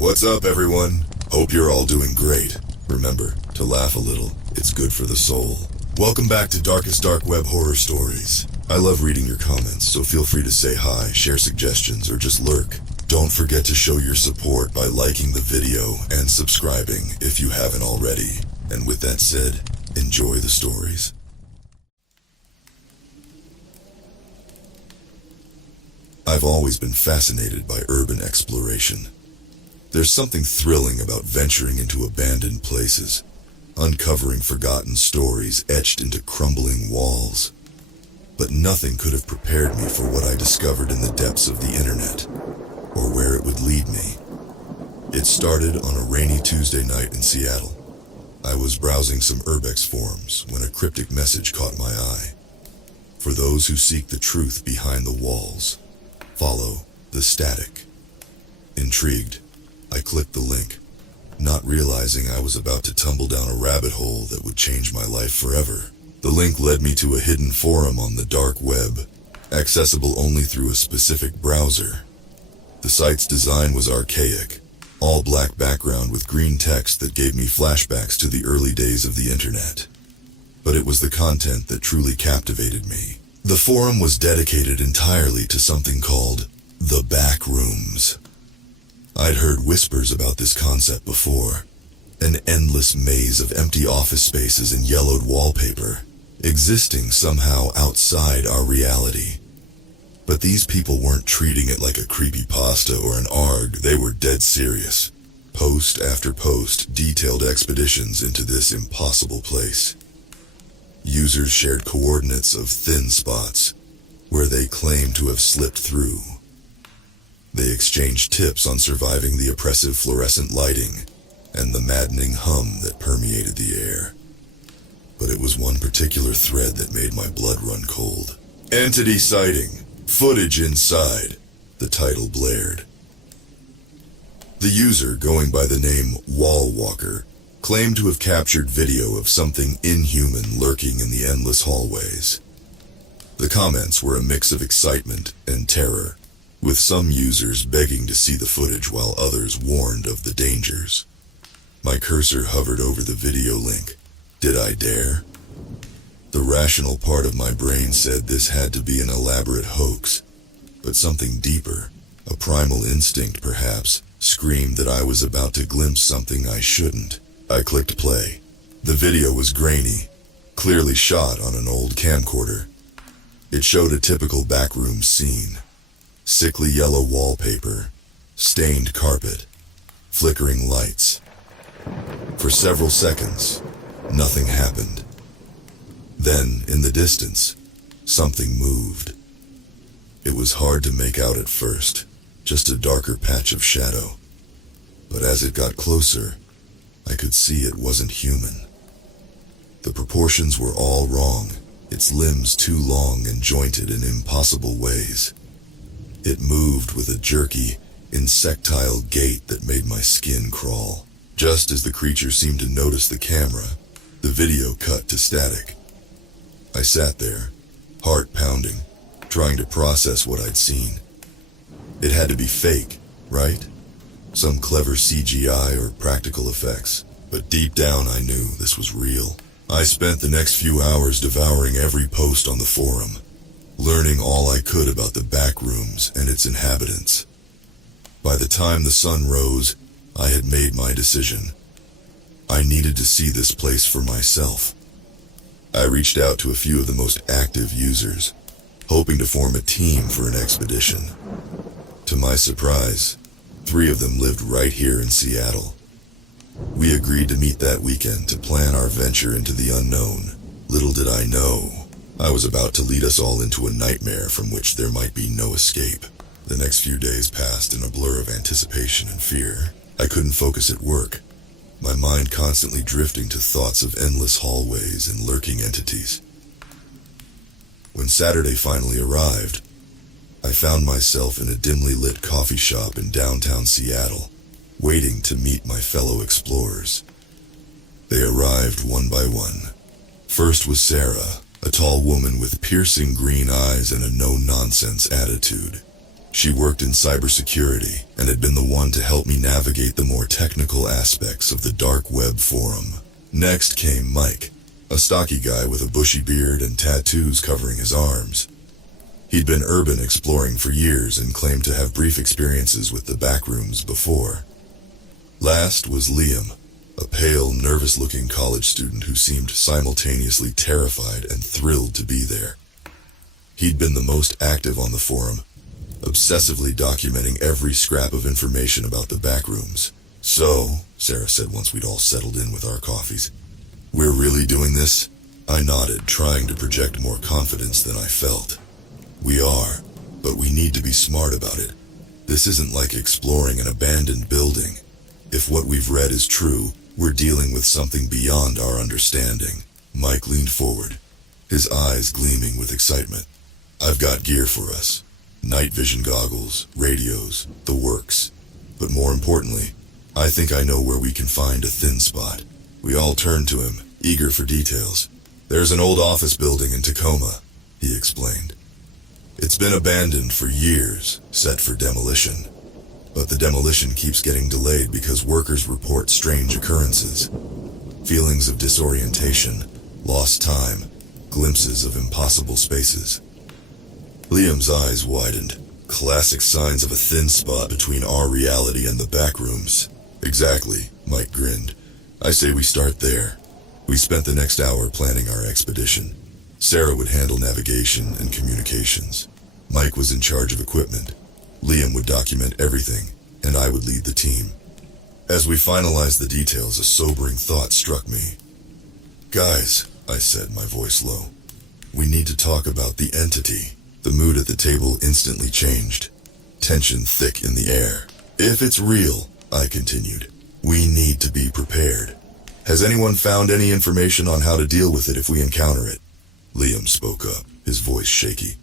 What's up, everyone? Hope you're all doing great. Remember, to laugh a little, it's good for the soul. Welcome back to Darkest Dark Web Horror Stories. I love reading your comments, so feel free to say hi, share suggestions, or just lurk. Don't forget to show your support by liking the video and subscribing if you haven't already. And with that said, enjoy the stories. I've always been fascinated by urban exploration. There's something thrilling about venturing into abandoned places, uncovering forgotten stories etched into crumbling walls. But nothing could have prepared me for what I discovered in the depths of the internet, or where it would lead me. It started on a rainy Tuesday night in Seattle. I was browsing some urbex forums when a cryptic message caught my eye. For those who seek the truth behind the walls, follow the static. Intrigued, I clicked the link, not realizing I was about to tumble down a rabbit hole that would change my life forever. The link led me to a hidden forum on the dark web, accessible only through a specific browser. The site's design was archaic, all black background with green text that gave me flashbacks to the early days of the internet. But it was the content that truly captivated me. The forum was dedicated entirely to something called the Backrooms. I'd heard whispers about this concept before, an endless maze of empty office spaces and yellowed wallpaper, existing somehow outside our reality. But these people weren't treating it like a creepypasta or an ARG, they were dead serious. Post after post detailed expeditions into this impossible place. Users shared coordinates of thin spots, where they claimed to have slipped through. They exchanged tips on surviving the oppressive fluorescent lighting and the maddening hum that permeated the air. But it was one particular thread that made my blood run cold. Entity sighting. Footage inside, the title blared. The user, going by the name Wallwalker, claimed to have captured video of something inhuman lurking in the endless hallways. The comments were a mix of excitement and terror, with some users begging to see the footage while others warned of the dangers. My cursor hovered over the video link. Did I dare? The rational part of my brain said this had to be an elaborate hoax, but something deeper, a primal instinct perhaps, screamed that I was about to glimpse something I shouldn't. I clicked play. The video was grainy, clearly shot on an old camcorder. It showed a typical backroom scene. Sickly yellow wallpaper, stained carpet, flickering lights. For several seconds, nothing happened. Then, in the distance, something moved. It was hard to make out at first, just a darker patch of shadow. But as it got closer, I could see it wasn't human. The proportions were all wrong, its limbs too long and jointed in impossible ways. It moved with a jerky, insectile gait that made my skin crawl. Just as the creature seemed to notice the camera, the video cut to static. I sat there, heart pounding, trying to process what I'd seen. It had to be fake, right? Some clever CGI or practical effects. But deep down I knew this was real. I spent the next few hours devouring every post on the forum, learning all I could about the Backrooms and its inhabitants. By the time the sun rose, I had made my decision. I needed to see this place for myself. I reached out to a few of the most active users, hoping to form a team for an expedition. To my surprise, 3 of them lived right here in Seattle. We agreed to meet that weekend to plan our venture into the unknown. Little did I know, I was about to lead us all into a nightmare from which there might be no escape. The next few days passed in a blur of anticipation and fear. I couldn't focus at work, my mind constantly drifting to thoughts of endless hallways and lurking entities. When Saturday finally arrived, I found myself in a dimly lit coffee shop in downtown Seattle, waiting to meet my fellow explorers. They arrived one by one. First was Sarah, a tall woman with piercing green eyes and a no-nonsense attitude. She worked in cybersecurity and had been the one to help me navigate the more technical aspects of the dark web forum. Next came Mike, a stocky guy with a bushy beard and tattoos covering his arms. He'd been urban exploring for years and claimed to have brief experiences with the backrooms before. Last was Liam, a pale, nervous-looking college student who seemed simultaneously terrified and thrilled to be there. He'd been the most active on the forum, obsessively documenting every scrap of information about the backrooms. "So," Sarah said once we'd all settled in with our coffees, "we're really doing this?" I nodded, trying to project more confidence than I felt. "We are, but we need to be smart about it. This isn't like exploring an abandoned building. If what we've read is true, we're dealing with something beyond our understanding." Mike leaned forward, his eyes gleaming with excitement. "I've got gear for us. Night vision goggles, radios, the works. But more importantly, I think I know where we can find a thin spot." We all turned to him, eager for details. "There's an old office building in Tacoma," he explained. "It's been abandoned for years, set for demolition. But the demolition keeps getting delayed because workers report strange occurrences. Feelings of disorientation, lost time, glimpses of impossible spaces." Liam's eyes widened. "Classic signs of a thin spot between our reality and the backrooms." "Exactly," Mike grinned. "I say we start there." We spent the next hour planning our expedition. Sarah would handle navigation and communications. Mike was in charge of equipment. Liam would document everything, and I would lead the team. As we finalized the details, a sobering thought struck me. "Guys," I said, my voice low, "we need to talk about the entity." The mood at the table instantly changed, tension thick in the air. "If it's real," I continued, "we need to be prepared. Has anyone found any information on how to deal with it if we encounter it?" Liam spoke up, his voice shaky.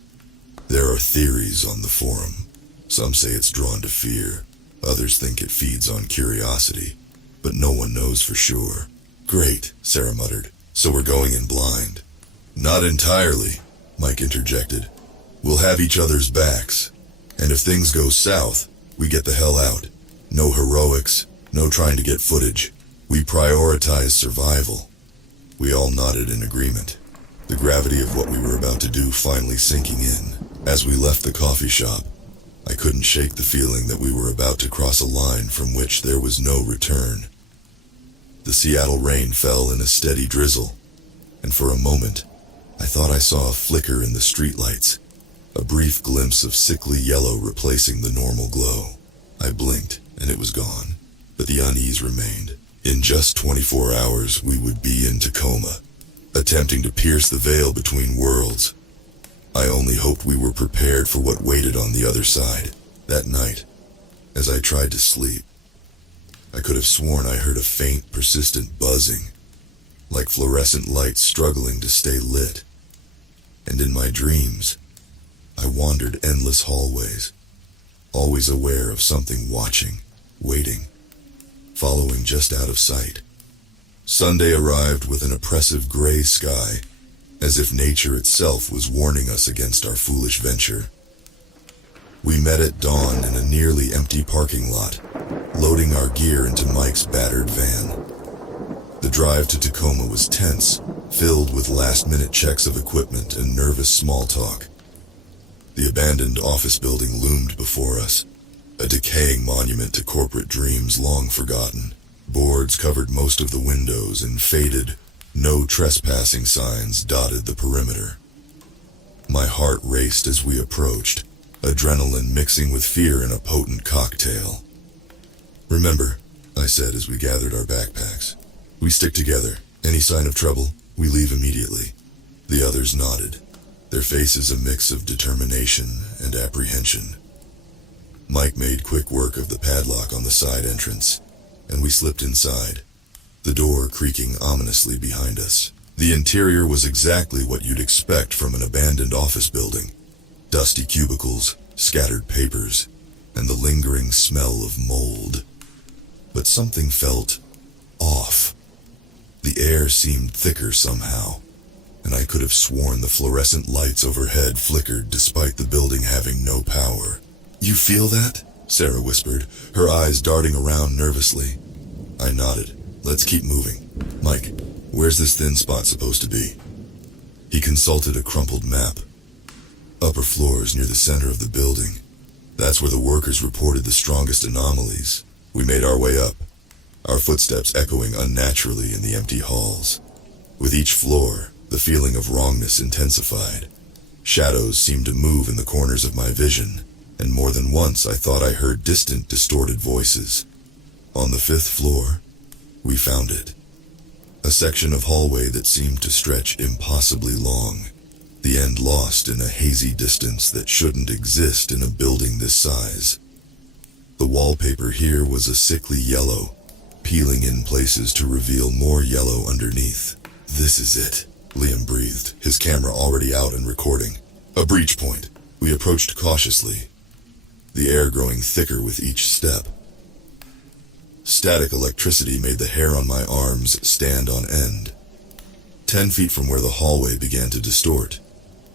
"There are theories on the forum. Some say it's drawn to fear, others think it feeds on curiosity, but no one knows for sure." "Great," Sarah muttered. "So we're going in blind." "Not entirely," Mike interjected. "We'll have each other's backs, and if things go south, we get the hell out. No heroics, no trying to get footage. We prioritize survival." We all nodded in agreement, the gravity of what we were about to do finally sinking in. As we left the coffee shop, I couldn't shake the feeling that we were about to cross a line from which there was no return. The Seattle rain fell in a steady drizzle, and for a moment, I thought I saw a flicker in the streetlights, a brief glimpse of sickly yellow replacing the normal glow. I blinked, and it was gone, but the unease remained. In just 24 hours, we would be in Tacoma, attempting to pierce the veil between worlds. I only hoped we were prepared for what waited on the other side. That night, as I tried to sleep, I could have sworn I heard a faint, persistent buzzing, like fluorescent lights struggling to stay lit. And in my dreams, I wandered endless hallways, always aware of something watching, waiting, following just out of sight. Sunday arrived with an oppressive gray sky, as if nature itself was warning us against our foolish venture. We met at dawn in a nearly empty parking lot, loading our gear into Mike's battered van. The drive to Tacoma was tense, filled with last-minute checks of equipment and nervous small talk. The abandoned office building loomed before us, a decaying monument to corporate dreams long forgotten. Boards covered most of the windows and faded, no trespassing signs dotted the perimeter. My heart raced as we approached, adrenaline mixing with fear in a potent cocktail. "Remember," I said as we gathered our backpacks, "we stick together. Any sign of trouble, we leave immediately." The others nodded, their faces a mix of determination and apprehension. Mike made quick work of the padlock on the side entrance, and we slipped inside, the door creaking ominously behind us. The interior was exactly what you'd expect from an abandoned office building. Dusty cubicles, scattered papers, and the lingering smell of mold. But something felt off. The air seemed thicker somehow, and I could have sworn the fluorescent lights overhead flickered despite the building having no power. You feel that? Sarah whispered, her eyes darting around nervously. I nodded. Let's keep moving. Mike, where's this thin spot supposed to be? He consulted a crumpled map. Upper floors near the center of the building. That's where the workers reported the strongest anomalies. We made our way up, our footsteps echoing unnaturally in the empty halls. With each floor, the feeling of wrongness intensified. Shadows seemed to move in the corners of my vision, and more than once I thought I heard distant, distorted voices. On the 5th floor, we found it. A section of hallway that seemed to stretch impossibly long, the end lost in a hazy distance that shouldn't exist in a building this size. The wallpaper here was a sickly yellow, peeling in places to reveal more yellow underneath. This is it, Liam breathed, his camera already out and recording. A breach point. We approached cautiously, the air growing thicker with each step. Static electricity made the hair on my arms stand on end. 10 feet from where the hallway began to distort,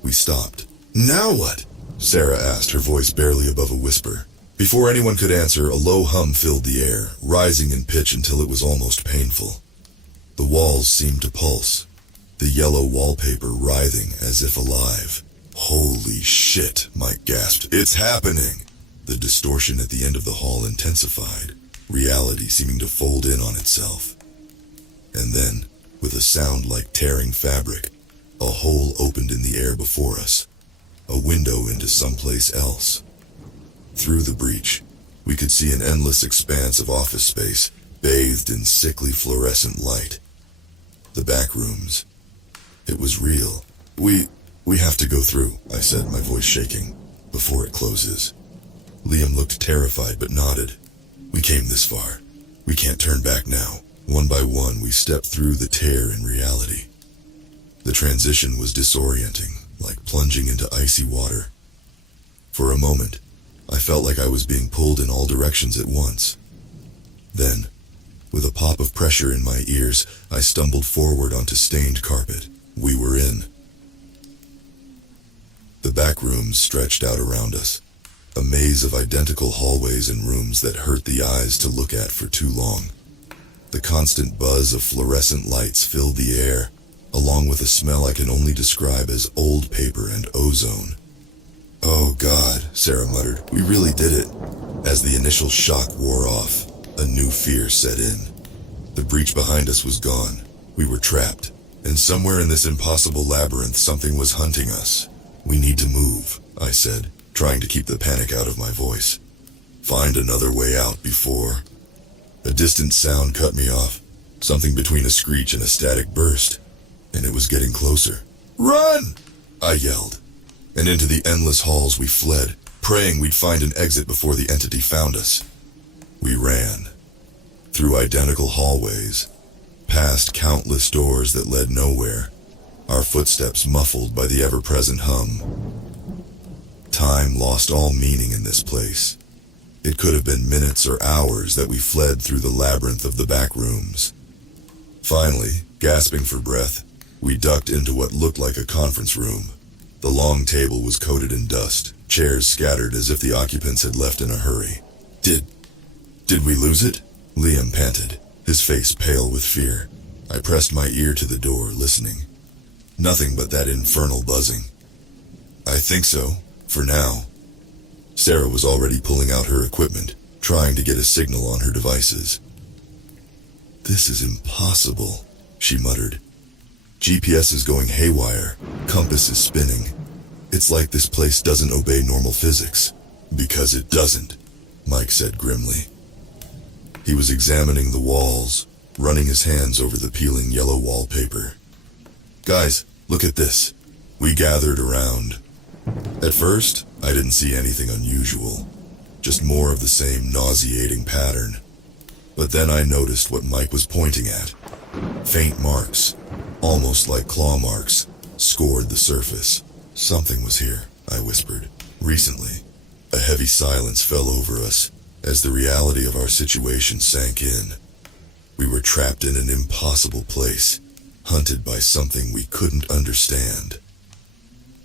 we stopped. Now what? Sarah asked, her voice barely above a whisper. Before anyone could answer, a low hum filled the air, rising in pitch until it was almost painful. The walls seemed to pulse, the yellow wallpaper writhing as if alive. Holy shit, Mike gasped. It's happening! The distortion at the end of the hall intensified, reality seeming to fold in on itself. And then, with a sound like tearing fabric, a hole opened in the air before us, a window into someplace else. Through the breach, we could see an endless expanse of office space, bathed in sickly fluorescent light. The back rooms. It was real. We have to go through, I said, my voice shaking, before it closes. Liam looked terrified but nodded. We came this far. We can't turn back now. One by one, we stepped through the tear in reality. The transition was disorienting, like plunging into icy water. For a moment, I felt like I was being pulled in all directions at once. Then, with a pop of pressure in my ears, I stumbled forward onto stained carpet. We were in. The back rooms stretched out around us, a maze of identical hallways and rooms that hurt the eyes to look at for too long. The constant buzz of fluorescent lights filled the air, along with a smell I can only describe as old paper and ozone. Oh God, Sarah muttered, we really did it. As the initial shock wore off, a new fear set in. The breach behind us was gone. We were trapped, and somewhere in this impossible labyrinth something was hunting us. We need to move, I said, trying to keep the panic out of my voice. Find another way out before... A distant sound cut me off, something between a screech and a static burst, and it was getting closer. Run! I yelled, and into the endless halls we fled, praying we'd find an exit before the entity found us. We ran, through identical hallways, past countless doors that led nowhere, our footsteps muffled by the ever-present hum. Time lost all meaning in this place. It could have been minutes or hours that we fled through the labyrinth of the back rooms. Finally, gasping for breath, we ducked into what looked like a conference room. The long table was coated in dust, chairs scattered as if the occupants had left in a hurry. Did we lose it? Liam panted, his face pale with fear. I pressed my ear to the door, listening. Nothing but that infernal buzzing. I think so, for now. Sarah was already pulling out her equipment, trying to get a signal on her devices. This is impossible, she muttered. GPS is going haywire, compass is spinning. It's like this place doesn't obey normal physics. Because it doesn't, Mike said grimly. He was examining the walls, running his hands over the peeling yellow wallpaper. Guys, look at this. We gathered around. At first, I didn't see anything unusual, just more of the same nauseating pattern. But then I noticed what Mike was pointing at. Faint marks, almost like claw marks, scored the surface. Something was here, I whispered. Recently, a heavy silence fell over us as the reality of our situation sank in. We were trapped in an impossible place, hunted by something we couldn't understand.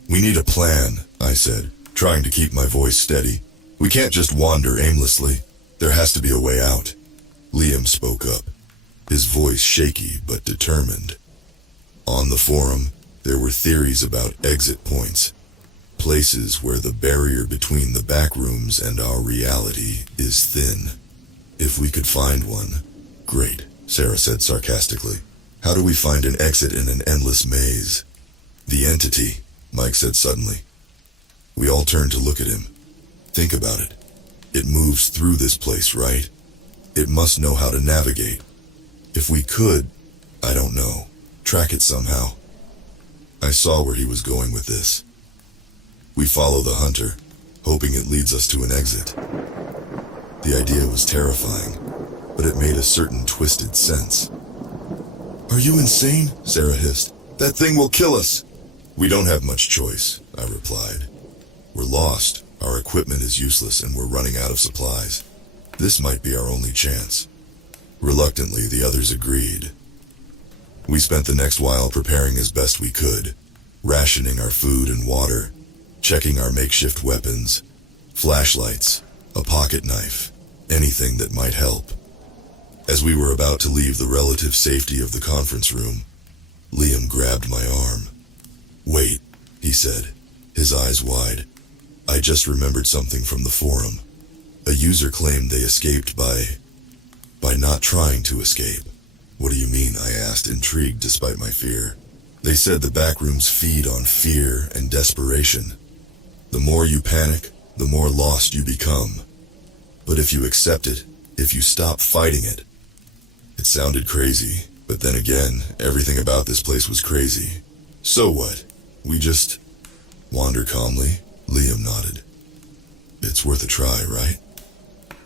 We need a plan, I said, trying to keep my voice steady. We can't just wander aimlessly. There has to be a way out. Liam spoke up, his voice shaky but determined. On the forum, there were theories about exit points, places where the barrier between the backrooms and our reality is thin. If we could find one, great, Sarah said sarcastically. How do we find an exit in an endless maze? The entity, Mike said suddenly. We all turned to look at him. Think about it. It moves through this place, right? It must know how to navigate. If we could, I don't know, track it somehow. I saw where he was going with this. We follow the hunter, hoping it leads us to an exit. The idea was terrifying, but it made a certain twisted sense. Are you insane? Sarah hissed. That thing will kill us. We don't have much choice, I replied. We're lost, our equipment is useless, and we're running out of supplies. This might be our only chance. Reluctantly, the others agreed. We spent the next while preparing as best we could, rationing our food and water, checking our makeshift weapons, flashlights, a pocket knife, anything that might help. As we were about to leave the relative safety of the conference room, Liam grabbed my arm. Wait, he said, his eyes wide. I just remembered something from the forum. A user claimed they escaped by not trying to escape. What do you mean? I asked, intrigued despite my fear. They said the backrooms feed on fear and desperation. The more you panic, the more lost you become. But if you accept it, if you stop fighting it. It sounded crazy, but then again, everything about this place was crazy. So what? We just wander calmly? Liam nodded. It's worth a try, right?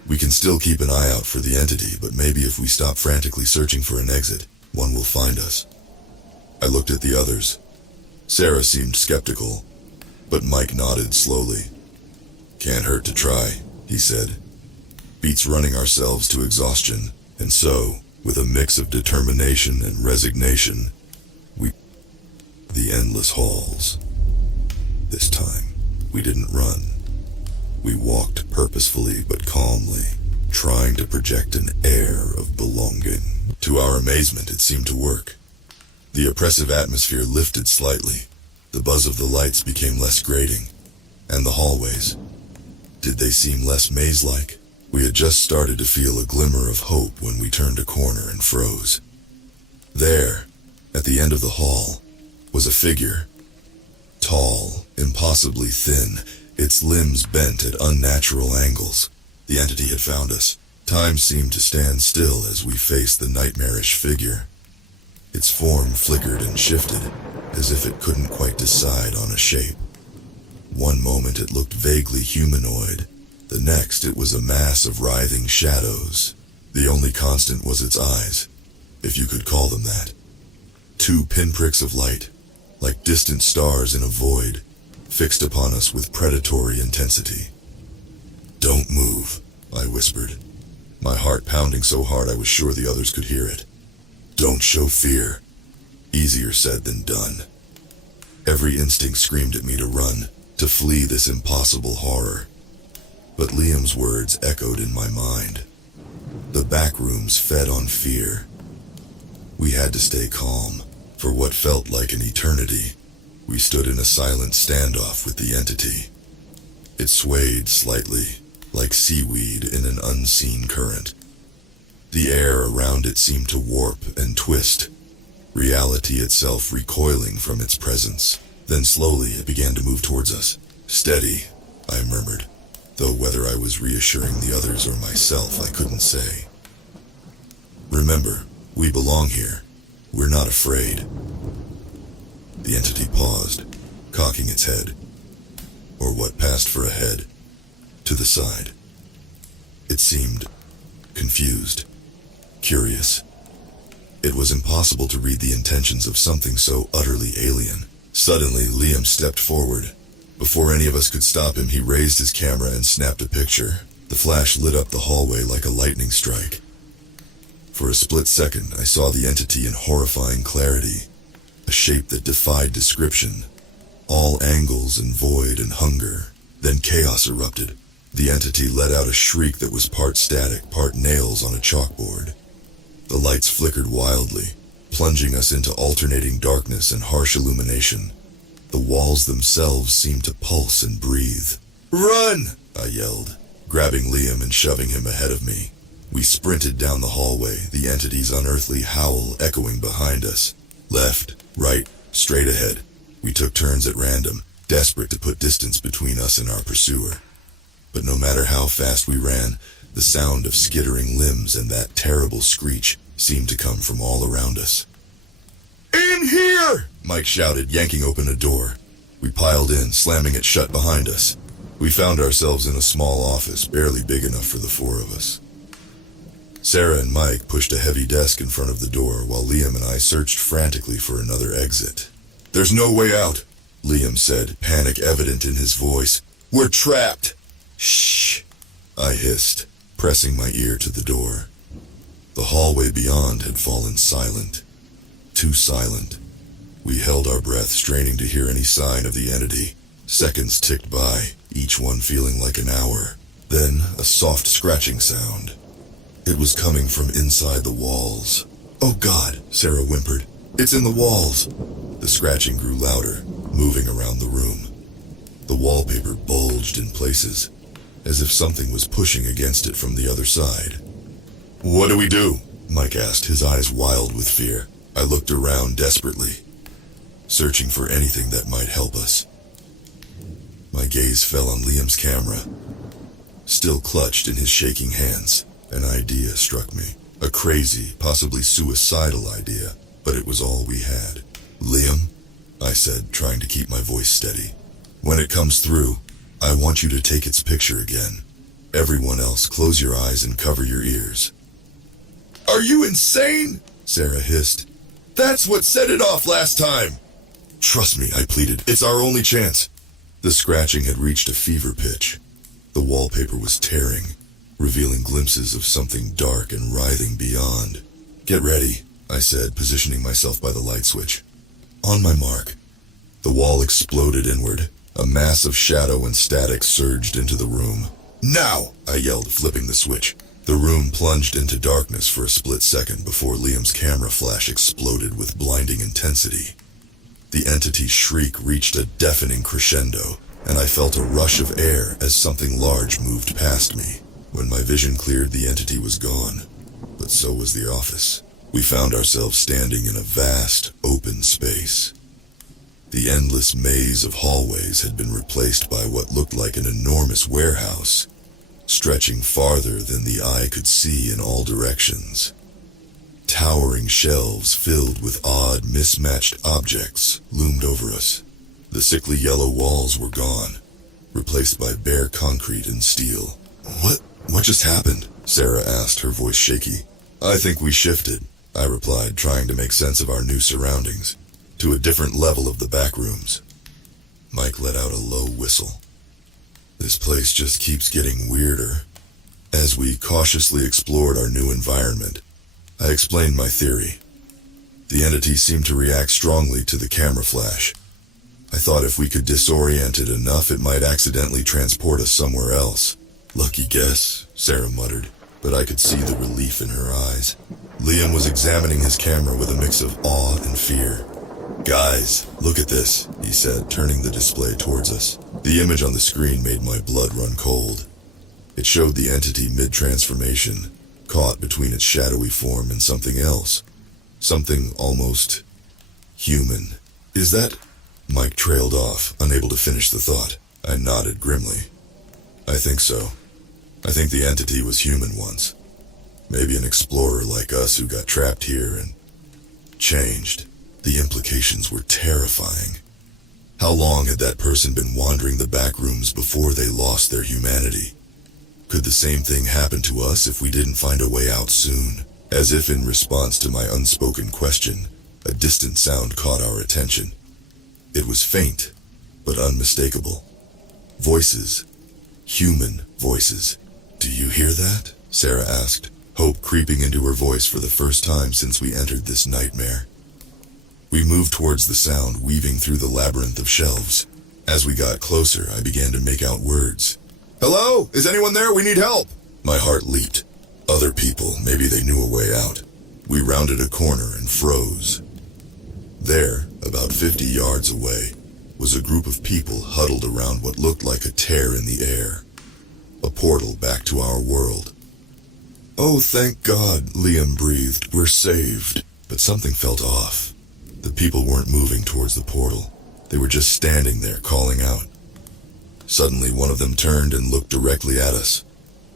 We can still keep an eye out for the entity, but maybe if we stop frantically searching for an exit, one will find us. I looked at the others. Sarah seemed skeptical, but Mike nodded slowly. Can't hurt to try, he said. Beats running ourselves to exhaustion, and so, with a mix of determination and resignation, the endless halls. This time, we didn't run. We walked purposefully but calmly, trying to project an air of belonging. To our amazement, it seemed to work. The oppressive atmosphere lifted slightly. The buzz of the lights became less grating. And the hallways. Did they seem less maze-like? We had just started to feel a glimmer of hope when we turned a corner and froze. There, at the end of the hall, was a figure. Tall, impossibly thin, its limbs bent at unnatural angles. The entity had found us. Time seemed to stand still as we faced the nightmarish figure. Its form flickered and shifted, as if it couldn't quite decide on a shape. One moment it looked vaguely humanoid. The next it was a mass of writhing shadows. The only constant was its eyes, if you could call them that. Two pinpricks of light, like distant stars in a void, fixed upon us with predatory intensity. Don't move, I whispered, my heart pounding so hard I was sure the others could hear it. Don't show fear. Easier said than done. Every instinct screamed at me to run, to flee this impossible horror. But Liam's words echoed in my mind. The backrooms fed on fear. We had to stay calm. For what felt like an eternity, we stood in a silent standoff with the entity. It swayed slightly, like seaweed in an unseen current. The air around it seemed to warp and twist, reality itself recoiling from its presence. Then slowly it began to move towards us. Steady, I murmured, though whether I was reassuring the others or myself I couldn't say. Remember, we belong here. We're not afraid. The entity paused, cocking its head, or what passed for a head, to the side. It seemed confused, curious. It was impossible to read the intentions of something so utterly alien. Suddenly, Liam stepped forward. Before any of us could stop him, he raised his camera and snapped a picture. The flash lit up the hallway like a lightning strike. For a split second, I saw the entity in horrifying clarity, a shape that defied description, all angles and void and hunger. Then chaos erupted. The entity let out a shriek that was part static, part nails on a chalkboard. The lights flickered wildly, plunging us into alternating darkness and harsh illumination. The walls themselves seemed to pulse and breathe. "Run!" I yelled, grabbing Liam and shoving him ahead of me. We sprinted down the hallway, the entity's unearthly howl echoing behind us. Left, right, straight ahead. We took turns at random, desperate to put distance between us and our pursuer. But no matter how fast we ran, the sound of skittering limbs and that terrible screech seemed to come from all around us. "In here!" Mike shouted, yanking open a door. We piled in, slamming it shut behind us. We found ourselves in a small office, barely big enough for the four of us. Sarah and Mike pushed a heavy desk in front of the door while Liam and I searched frantically for another exit. "There's no way out," Liam said, panic evident in his voice. "We're trapped." "Shh," I hissed, pressing my ear to the door. The hallway beyond had fallen silent. Too silent. We held our breath, straining to hear any sign of the entity. Seconds ticked by, each one feeling like an hour. Then a soft scratching sound. It was coming from inside the walls. "Oh God," Sarah whimpered. "It's in the walls." The scratching grew louder, moving around the room. The wallpaper bulged in places, as if something was pushing against it from the other side. "What do we do?" Mike asked, his eyes wild with fear. I looked around desperately, searching for anything that might help us. My gaze fell on Liam's camera. Still clutched in his shaking hands, an idea struck me. A crazy, possibly suicidal idea, but it was all we had. "Liam," I said, trying to keep my voice steady. "When it comes through, I want you to take its picture again. Everyone else, close your eyes and cover your ears." "Are you insane?" Sarah hissed. "That's what set it off last time." "Trust me," I pleaded. "It's our only chance." The scratching had reached a fever pitch. The wallpaper was tearing, revealing glimpses of something dark and writhing beyond. "Get ready," I said, positioning myself by the light switch. On my mark. The wall exploded inward. A mass of shadow and static surged into the room. "Now!" I yelled, flipping the switch. The room plunged into darkness for a split second before Liam's camera flash exploded with blinding intensity. The entity's shriek reached a deafening crescendo, and I felt a rush of air as something large moved past me. When my vision cleared, the entity was gone, but so was the office. We found ourselves standing in a vast, open space. The endless maze of hallways had been replaced by what looked like an enormous warehouse, stretching farther than the eye could see in all directions. Towering shelves filled with odd, mismatched objects loomed over us. The sickly yellow walls were gone, replaced by bare concrete and steel. What just happened?" Sarah asked, her voice shaky. "I think we shifted," I replied, trying to make sense of our new surroundings, "to a different level of the backrooms." Mike let out a low whistle. "This place just keeps getting weirder." As we cautiously explored our new environment, I explained my theory. The entity seemed to react strongly to the camera flash. I thought if we could disorient it enough, it might accidentally transport us somewhere else. "Lucky guess," Sarah muttered, but I could see the relief in her eyes. Liam was examining his camera with a mix of awe and fear. "Guys, look at this," he said, turning the display towards us. The image on the screen made my blood run cold. It showed the entity mid-transformation, caught between its shadowy form and something else. Something almost human. "Is that—" Mike trailed off, unable to finish the thought. I nodded grimly. "I think so. I think the entity was human once. Maybe an explorer like us who got trapped here and changed." The implications were terrifying. How long had that person been wandering the back rooms before they lost their humanity? Could the same thing happen to us if we didn't find a way out soon? As if in response to my unspoken question, a distant sound caught our attention. It was faint, but unmistakable. Voices. Human voices. "Do you hear that?" Sarah asked, hope creeping into her voice for the first time since we entered this nightmare. We moved towards the sound, weaving through the labyrinth of shelves. As we got closer, I began to make out words. Hello? Is anyone there? We need help! My heart leaped. Other people, maybe they knew a way out. We rounded a corner and froze. There, about 50 yards away, was a group of people huddled around what looked like a tear in the air. A portal back to our world. Oh, thank God, Liam breathed. We're saved. But something felt off. The people weren't moving towards the portal. They were just standing there, calling out. Suddenly, one of them turned and looked directly at us.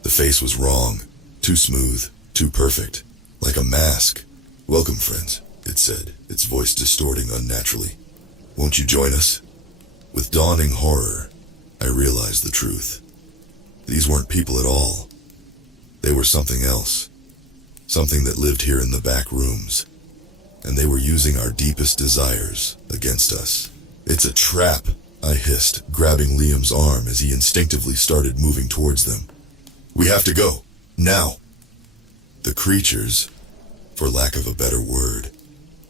The face was wrong. Too smooth. Too perfect. Like a mask. Welcome, friends, it said, its voice distorting unnaturally. Won't you join us? With dawning horror, I realized the truth. These weren't people at all. They were something else. Something that lived here in the back rooms. And they were using our deepest desires against us. It's a trap, I hissed, grabbing Liam's arm as he instinctively started moving towards them. We have to go. Now. The creatures, for lack of a better word,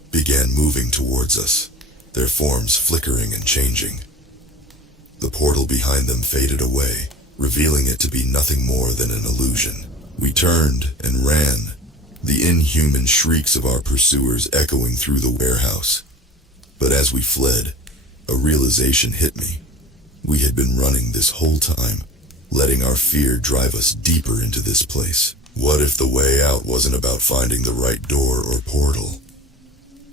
began moving towards us, their forms flickering and changing. The portal behind them faded away, revealing it to be nothing more than an illusion. We turned and ran, the inhuman shrieks of our pursuers echoing through the warehouse. But as we fled, a realization hit me. We had been running this whole time, letting our fear drive us deeper into this place. What if the way out wasn't about finding the right door or portal?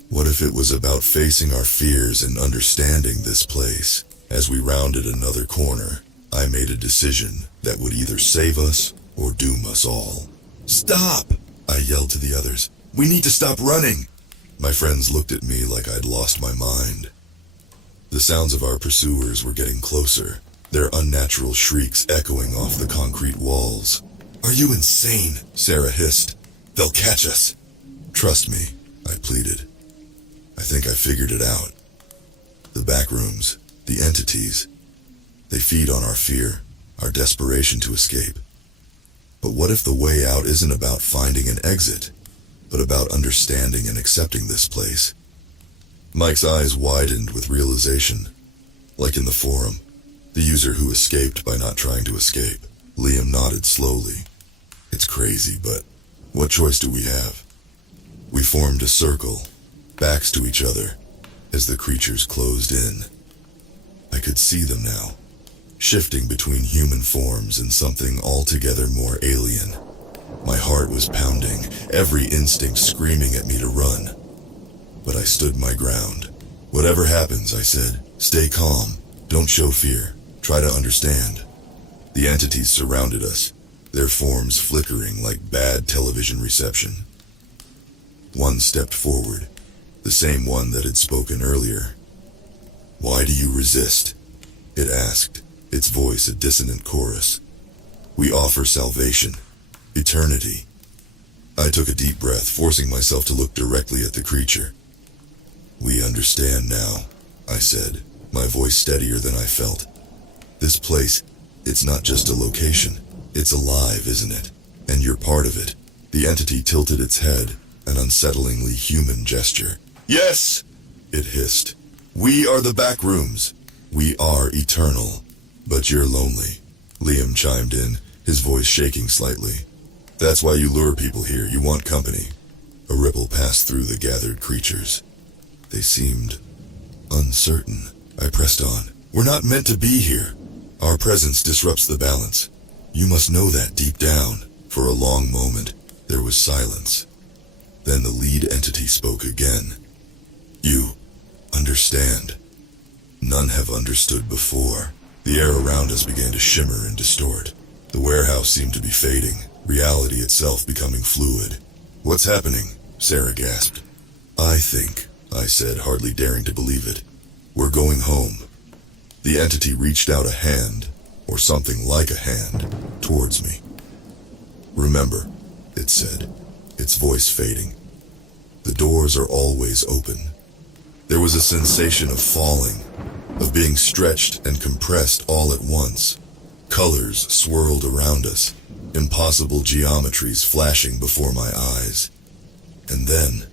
What if it was about facing our fears and understanding this place? As we rounded another corner, I made a decision that would either save us or doom us all. Stop! I yelled to the others. We need to stop running! My friends looked at me like I'd lost my mind. The sounds of our pursuers were getting closer, their unnatural shrieks echoing off the concrete walls. Are you insane? Sarah hissed. They'll catch us. Trust me, I pleaded. I think I figured it out. The backrooms, the entities, they feed on our fear, our desperation to escape. But what if the way out isn't about finding an exit, but about understanding and accepting this place? Mike's eyes widened with realization. Like in the forum, the user who escaped by not trying to escape. Liam nodded slowly. It's crazy, but what choice do we have? We formed a circle, backs to each other, as the creatures closed in. I could see them now, shifting between human forms and something altogether more alien. My heart was pounding, every instinct screaming at me to run. But I stood my ground. Whatever happens, I said, stay calm, don't show fear, try to understand. The entities surrounded us, their forms flickering like bad television reception. One stepped forward, the same one that had spoken earlier. Why do you resist? It asked, its voice a dissonant chorus. We offer salvation, eternity. I took a deep breath, forcing myself to look directly at the creature. We understand now, I said, my voice steadier than I felt. This place, it's not just a location. It's alive, isn't it? And you're part of it. The entity tilted its head, an unsettlingly human gesture. Yes, it hissed. We are the Backrooms. We are eternal. But you're lonely. Liam chimed in, his voice shaking slightly. That's why you lure people here. You want company. A ripple passed through the gathered creatures. They seemed uncertain. I pressed on. We're not meant to be here. Our presence disrupts the balance. You must know that deep down. For a long moment, there was silence. Then the lead entity spoke again. You understand. None have understood before. The air around us began to shimmer and distort. The warehouse seemed to be fading, reality itself becoming fluid. What's happening? Sarah gasped. I think, I said, hardly daring to believe it. We're going home. The entity reached out a hand, or something like a hand, towards me. Remember, it said, its voice fading. The doors are always open. There was a sensation of falling, of being stretched and compressed all at once. Colors swirled around us, impossible geometries flashing before my eyes. And then,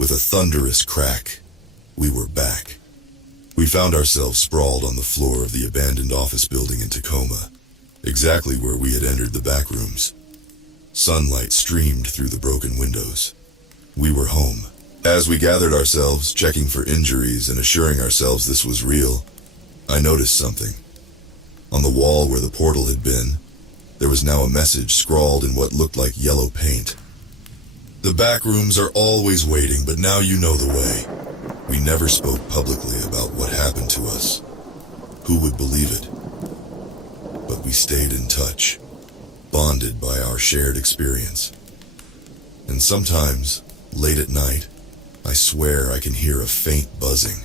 with a thunderous crack, we were back. We found ourselves sprawled on the floor of the abandoned office building in Tacoma. exactly where we had entered the back rooms. Sunlight streamed through the broken windows. We were home. As we gathered ourselves, checking for injuries and assuring ourselves this was real, I noticed something. On the wall where the portal had been, there was now a message scrawled in what looked like yellow paint. The back rooms are always waiting, but now you know the way. We never spoke publicly about what happened to us. Who would believe it? But we stayed in touch, bonded by our shared experience. And sometimes, late at night, I swear I can hear a faint buzzing,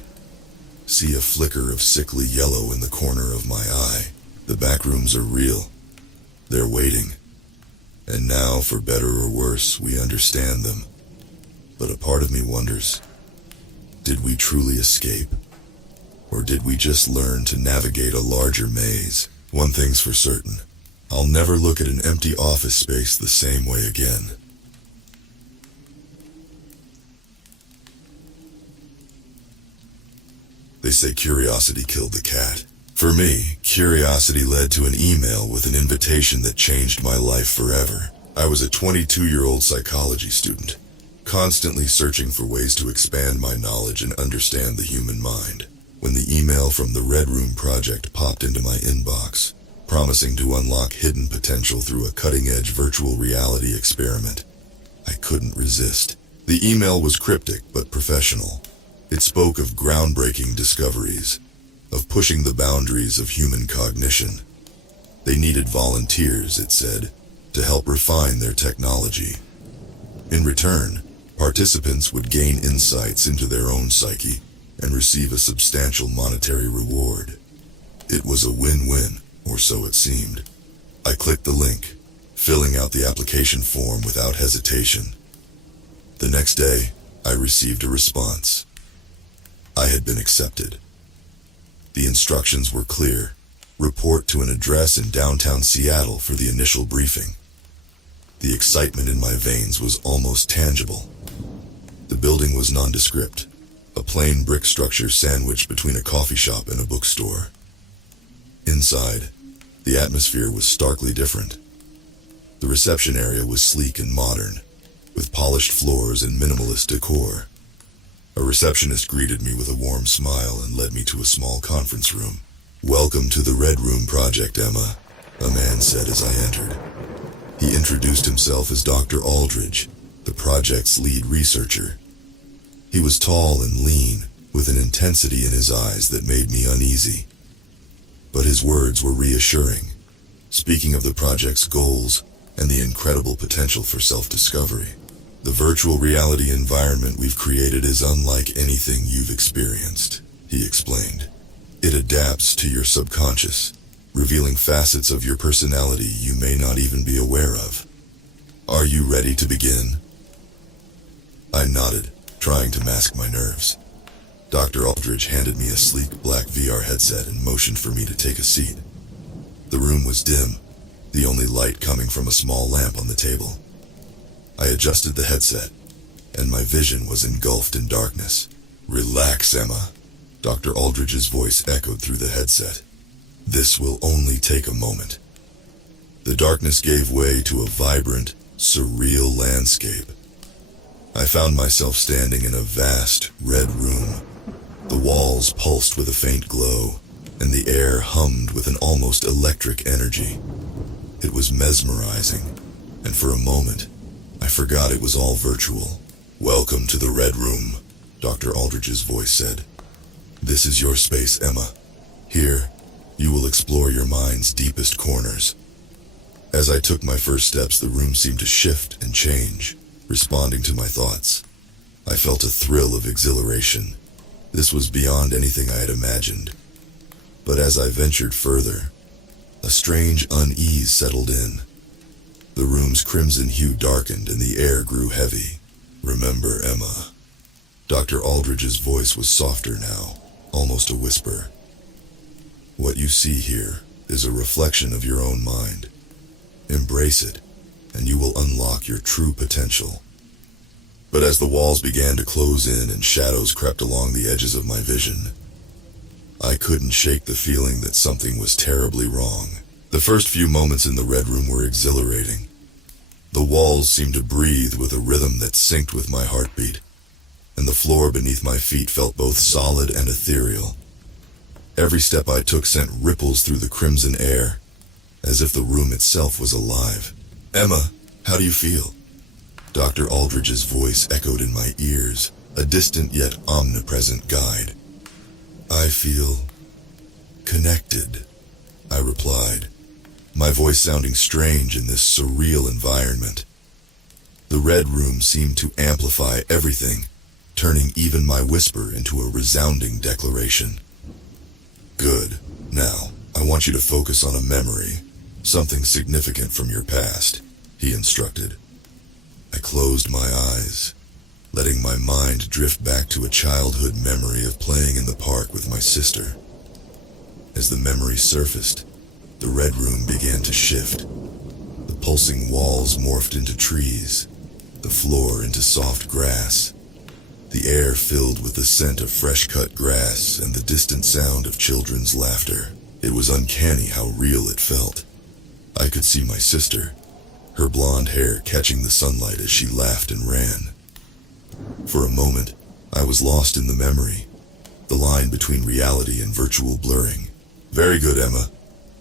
see a flicker of sickly yellow in the corner of my eye. The back rooms are real. They're waiting. And now, for better or worse, we understand them. But a part of me wonders, did we truly escape? Or did we just learn to navigate a larger maze? One thing's for certain, I'll never look at an empty office space the same way again. They say curiosity killed the cat. For me, curiosity led to an email with an invitation that changed my life forever. I was a 22-year-old psychology student, constantly searching for ways to expand my knowledge and understand the human mind, when the email from the Red Room Project popped into my inbox, promising to unlock hidden potential through a cutting-edge virtual reality experiment. I couldn't resist. The email was cryptic but professional. It spoke of groundbreaking discoveries, of pushing the boundaries of human cognition. They needed volunteers, it said, to help refine their technology. In return, participants would gain insights into their own psyche and receive a substantial monetary reward. It was a win-win, or so it seemed. I clicked the link, filling out the application form without hesitation. The next day, I received a response. I had been accepted. The instructions were clear. Report to an address in downtown Seattle for the initial briefing. The excitement in my veins was almost tangible. The building was nondescript, a plain brick structure sandwiched between a coffee shop and a bookstore. Inside, the atmosphere was starkly different. The reception area was sleek and modern, with polished floors and minimalist decor. A receptionist greeted me with a warm smile and led me to a small conference room. "Welcome to the Red Room Project, Emma," a man said as I entered. He introduced himself as Dr. Aldridge, the project's lead researcher. He was tall and lean, with an intensity in his eyes that made me uneasy. But his words were reassuring, speaking of the project's goals and the incredible potential for self-discovery. "The virtual reality environment we've created is unlike anything you've experienced," he explained. "It adapts to your subconscious, revealing facets of your personality you may not even be aware of. Are you ready to begin?" I nodded, trying to mask my nerves. Dr. Aldridge handed me a sleek black VR headset and motioned for me to take a seat. The room was dim, the only light coming from a small lamp on the table. I adjusted the headset, and my vision was engulfed in darkness. "Relax, Emma," Dr. Aldridge's voice echoed through the headset. "This will only take a moment." The darkness gave way to a vibrant, surreal landscape. I found myself standing in a vast, red room. The walls pulsed with a faint glow, and the air hummed with an almost electric energy. It was mesmerizing, and for a moment, I forgot it was all virtual. "Welcome to the Red Room," Dr. Aldridge's voice said. "This is your space, Emma. Here, you will explore your mind's deepest corners." As I took my first steps, the room seemed to shift and change, responding to my thoughts. I felt a thrill of exhilaration. This was beyond anything I had imagined. But as I ventured further, a strange unease settled in. The room's crimson hue darkened and the air grew heavy. "Remember, Emma." Dr. Aldridge's voice was softer now, almost a whisper. "What you see here is a reflection of your own mind. Embrace it, and you will unlock your true potential." But as the walls began to close in and shadows crept along the edges of my vision, I couldn't shake the feeling that something was terribly wrong. The first few moments in the Red Room were exhilarating. The walls seemed to breathe with a rhythm that synced with my heartbeat, and the floor beneath my feet felt both solid and ethereal. Every step I took sent ripples through the crimson air, as if the room itself was alive. "Emma, how do you feel?" Dr. Aldridge's voice echoed in my ears, a distant yet omnipresent guide. "I feel connected," I replied, my voice sounding strange in this surreal environment. The Red Room seemed to amplify everything, turning even my whisper into a resounding declaration. "Good. Now, I want you to focus on a memory, something significant from your past," he instructed. I closed my eyes, letting my mind drift back to a childhood memory of playing in the park with my sister. As the memory surfaced, the Red Room began to shift. The pulsing walls morphed into trees, the floor into soft grass, the air filled with the scent of fresh-cut grass and the distant sound of children's laughter. It was uncanny how real it felt. I could see my sister, her blonde hair catching the sunlight as she laughed and ran. For a moment, I was lost in the memory, the line between reality and virtual blurring. "Very good, Emma."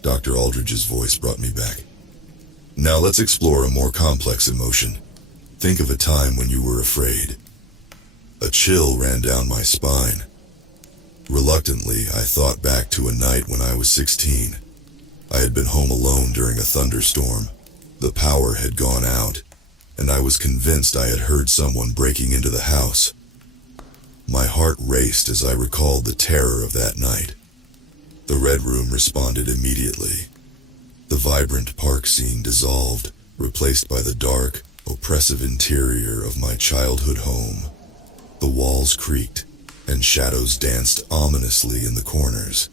Dr. Aldridge's voice brought me back. "Now let's explore a more complex emotion. Think of a time when you were afraid." A chill ran down my spine. Reluctantly, I thought back to a night when I was 16. I had been home alone during a thunderstorm. The power had gone out, and I was convinced I had heard someone breaking into the house. My heart raced as I recalled the terror of that night. The Red Room responded immediately. The vibrant park scene dissolved, replaced by the dark, oppressive interior of my childhood home. The walls creaked, and shadows danced ominously in the corners.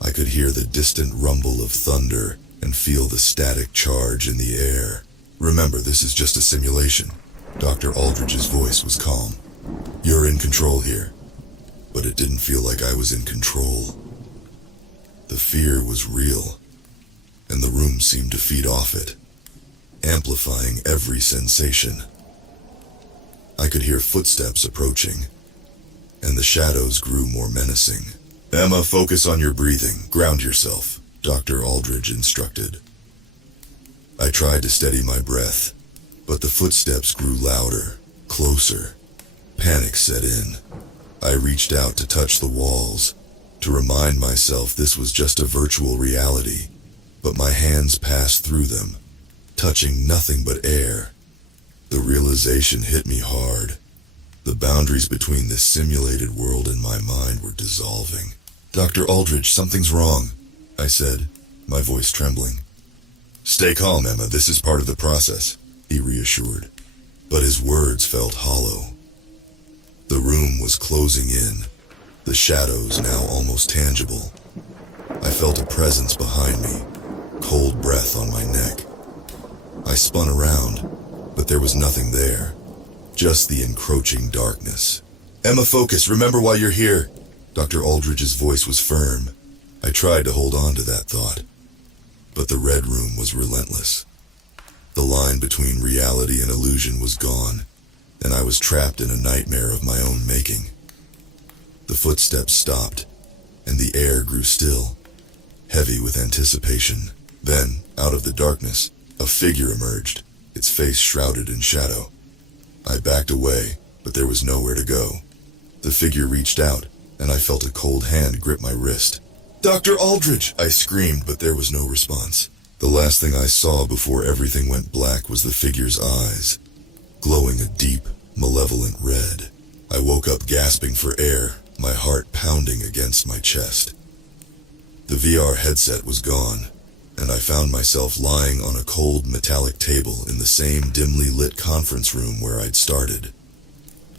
I could hear the distant rumble of thunder and feel the static charge in the air. "Remember, this is just a simulation." Dr. Aldridge's voice was calm. "You're in control here." But it didn't feel like I was in control. The fear was real, and the room seemed to feed off it, amplifying every sensation. I could hear footsteps approaching, and the shadows grew more menacing. "Emma, focus on your breathing. Ground yourself," Dr. Aldridge instructed. I tried to steady my breath, but the footsteps grew louder, closer. Panic set in. I reached out to touch the walls, to remind myself this was just a virtual reality, but my hands passed through them, touching nothing but air. The realization hit me hard. The boundaries between this simulated world and my mind were dissolving. "Dr. Aldridge, something's wrong," I said, my voice trembling. "Stay calm, Emma, this is part of the process," he reassured. But his words felt hollow. The room was closing in, the shadows now almost tangible. I felt a presence behind me, cold breath on my neck. I spun around, but there was nothing there, just the encroaching darkness. "Emma, focus, remember why you're here." Dr. Aldridge's voice was firm. I tried to hold on to that thought, but the Red Room was relentless. The line between reality and illusion was gone, and I was trapped in a nightmare of my own making. The footsteps stopped, and the air grew still, heavy with anticipation. Then, out of the darkness, a figure emerged, its face shrouded in shadow. I backed away, but there was nowhere to go. The figure reached out, and I felt a cold hand grip my wrist. "Dr. Aldridge!" I screamed, but there was no response. The last thing I saw before everything went black was the figure's eyes, glowing a deep, malevolent red. I woke up gasping for air, my heart pounding against my chest. The VR headset was gone, and I found myself lying on a cold metallic table in the same dimly lit conference room where I'd started.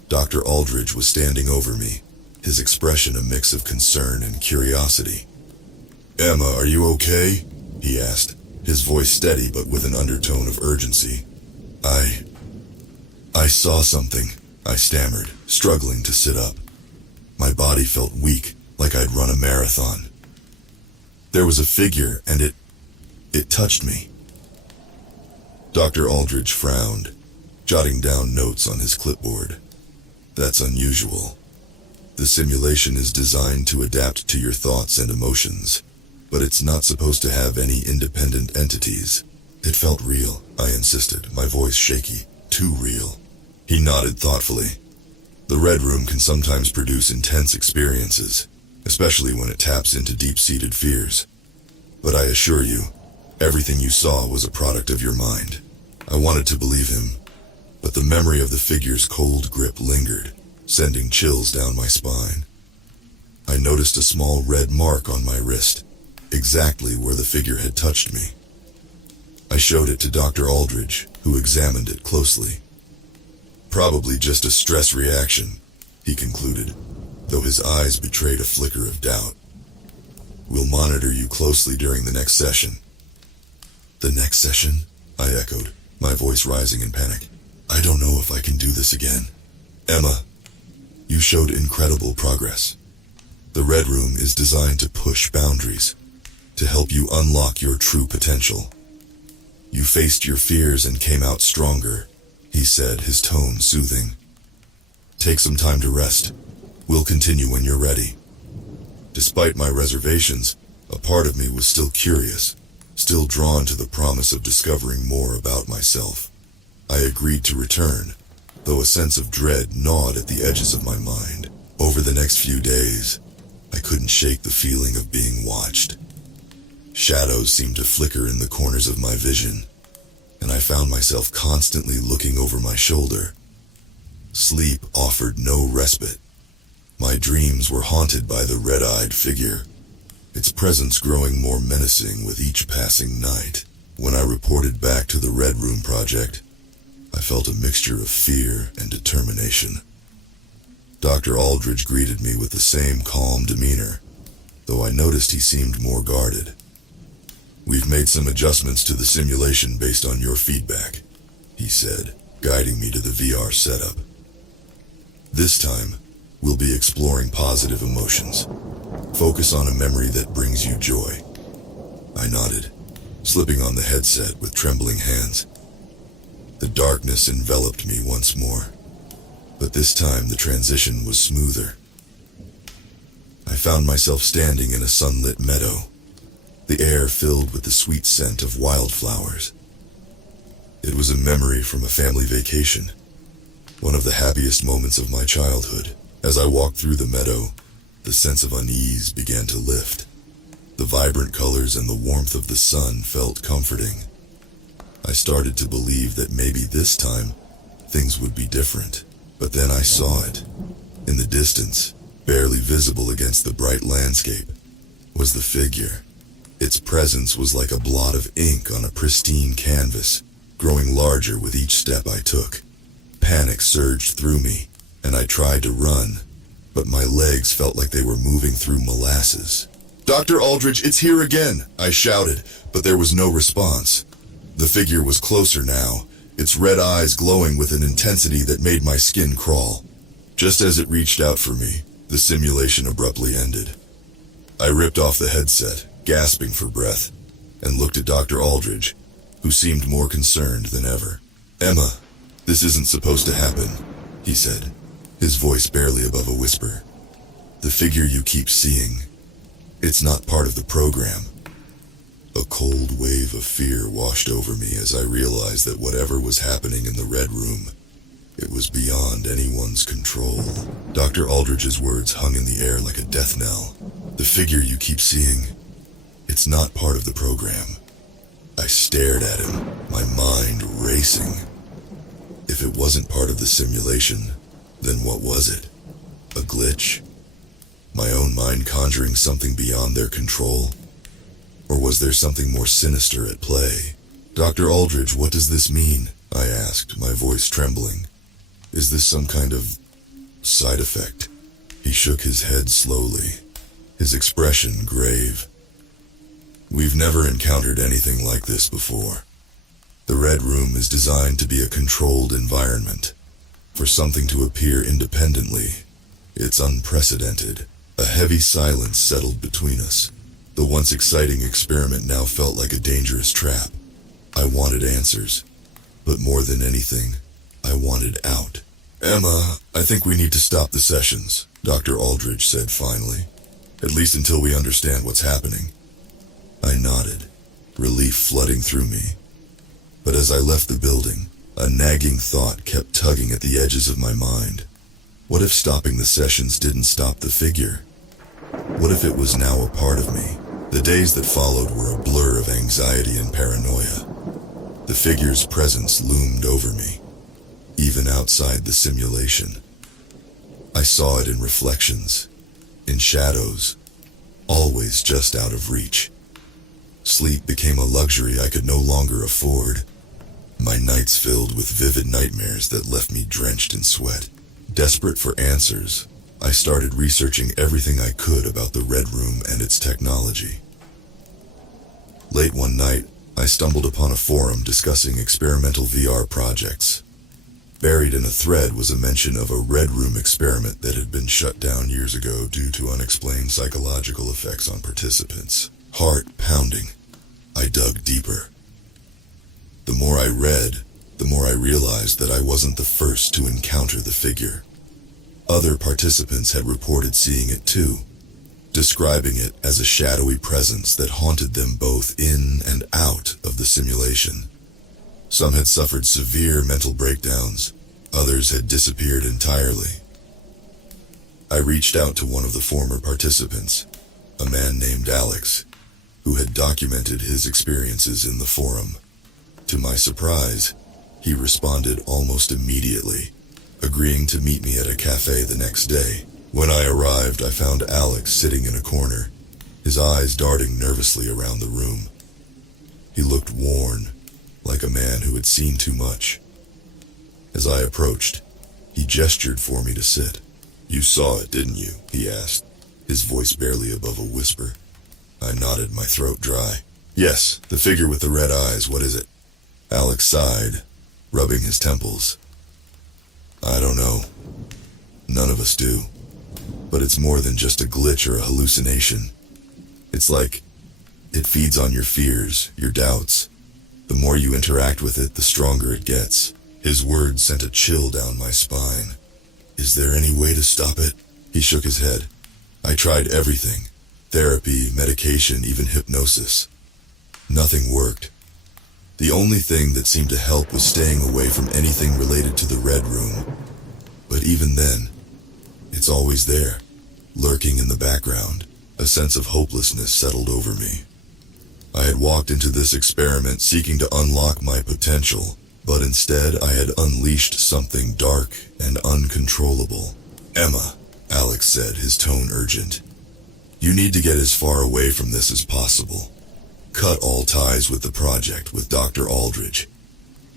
Dr. Aldridge was standing over me, his expression a mix of concern and curiosity. "Emma, are you okay?" he asked, his voice steady but with an undertone of urgency. I saw something," I stammered, struggling to sit up. My body felt weak, like I'd run a marathon. "There was a figure, and It touched me. Dr. Aldridge frowned, jotting down notes on his clipboard. That's unusual. The simulation is designed to adapt to your thoughts and emotions, but it's not supposed to have any independent entities. It felt real, I insisted, my voice shaky. Too real. He nodded thoughtfully. The Red Room can sometimes produce intense experiences, especially when it taps into deep-seated fears. But I assure you, everything you saw was a product of your mind. I wanted to believe him, but the memory of the figure's cold grip lingered, sending chills down my spine. I noticed a small red mark on my wrist, exactly where the figure had touched me. I showed it to Dr. Aldridge, who examined it closely. Probably just a stress reaction, he concluded, though his eyes betrayed a flicker of doubt. We'll monitor you closely during the next session. The next session? I echoed, my voice rising in panic. I don't know if I can do this again. Emma, you showed incredible progress. The Red Room is designed to push boundaries, to help you unlock your true potential. You faced your fears and came out stronger, he said, his tone soothing. Take some time to rest. We'll continue when you're ready. Despite my reservations, a part of me was still curious, still drawn to the promise of discovering more about myself. I agreed to return, though a sense of dread gnawed at the edges of my mind. Over the next few days, I couldn't shake the feeling of being watched. Shadows seemed to flicker in the corners of my vision, and I found myself constantly looking over my shoulder. Sleep offered no respite. My dreams were haunted by the red-eyed figure, its presence growing more menacing with each passing night. When I reported back to the Red Room project, I felt a mixture of fear and determination. Dr. Aldridge greeted me with the same calm demeanor, though I noticed he seemed more guarded. We've made some adjustments to the simulation based on your feedback, he said, guiding me to the VR setup. This time, we'll be exploring positive emotions. Focus on a memory that brings you joy. I nodded, slipping on the headset with trembling hands. The darkness enveloped me once more, but this time the transition was smoother. I found myself standing in a sunlit meadow, the air filled with the sweet scent of wildflowers. It was a memory from a family vacation, one of the happiest moments of my childhood. As I walked through the meadow, the sense of unease began to lift. The vibrant colors and the warmth of the sun felt comforting. I started to believe that maybe this time, things would be different. But then I saw it. In the distance, barely visible against the bright landscape, was the figure. Its presence was like a blot of ink on a pristine canvas, growing larger with each step I took. Panic surged through me, and I tried to run, but my legs felt like they were moving through molasses. Dr. Aldridge, it's here again, I shouted, but there was no response. The figure was closer now, its red eyes glowing with an intensity that made my skin crawl. Just as it reached out for me, the simulation abruptly ended. I ripped off the headset, gasping for breath, and looked at Dr. Aldridge, who seemed more concerned than ever. Emma, this isn't supposed to happen, he said, his voice barely above a whisper. The figure you keep seeing, it's not part of the program. A cold wave of fear washed over me as I realized that whatever was happening in the Red Room, it was beyond anyone's control. Dr. Aldridge's words hung in the air like a death knell. The figure you keep seeing, it's not part of the program. I stared at him, my mind racing. If it wasn't part of the simulation, then what was it? A glitch? My own mind conjuring something beyond their control? Or was there something more sinister at play? Dr. Aldridge, what does this mean? I asked, my voice trembling. Is this some kind of side effect? He shook his head slowly, his expression grave. We've never encountered anything like this before. The Red Room is designed to be a controlled environment. For something to appear independently, it's unprecedented. A heavy silence settled between us, The once exciting experiment now felt like a dangerous trap. I wanted answers, but more than anything, I wanted out. "Emma, I think we need to stop the sessions," Dr. Aldridge said finally. "At least until we understand what's happening." I nodded, relief flooding through me. But as I left the building, a nagging thought kept tugging at the edges of my mind. What if stopping the sessions didn't stop the figure? What if it was now a part of me? The days that followed were a blur of anxiety and paranoia. The figure's presence loomed over me, even outside the simulation. I saw it in reflections, in shadows, always just out of reach. Sleep became a luxury I could no longer afford. My nights filled with vivid nightmares that left me drenched in sweat. Desperate for answers, I started researching everything I could about the Red Room and its technology. Late one night, I stumbled upon a forum discussing experimental VR projects. Buried in a thread was a mention of a Red Room experiment that had been shut down years ago due to unexplained psychological effects on participants. Heart pounding, I dug deeper. The more I read, the more I realized that I wasn't the first to encounter the figure. Other participants had reported seeing it too, describing it as a shadowy presence that haunted them both in and out of the simulation. Some had suffered severe mental breakdowns, others had disappeared entirely. I reached out to one of the former participants, a man named Alex, who had documented his experiences in the forum. To my surprise, he responded almost immediately, agreeing to meet me at a cafe the next day. When I arrived, I found Alex sitting in a corner, his eyes darting nervously around the room. He looked worn, like a man who had seen too much. As I approached, he gestured for me to sit. "You saw it, didn't you?" he asked, his voice barely above a whisper. I nodded, my throat dry. "Yes, the figure with the red eyes, what is it?" Alex sighed, rubbing his temples. "I don't know. None of us do. But it's more than just a glitch or a hallucination. It's like it feeds on your fears, your doubts. The more you interact with it, the stronger it gets." His words sent a chill down my spine. "Is there any way to stop it?" He shook his head. "I tried everything. Therapy, medication, even hypnosis. Nothing worked. The only thing that seemed to help was staying away from anything related to the Red Room. But even then, it's always there, lurking in the background." A sense of hopelessness settled over me. I had walked into this experiment seeking to unlock my potential, but instead I had unleashed something dark and uncontrollable. "Emma," Alex said, his tone urgent, "you need to get as far away from this as possible. Cut all ties with the project, with Dr. Aldridge.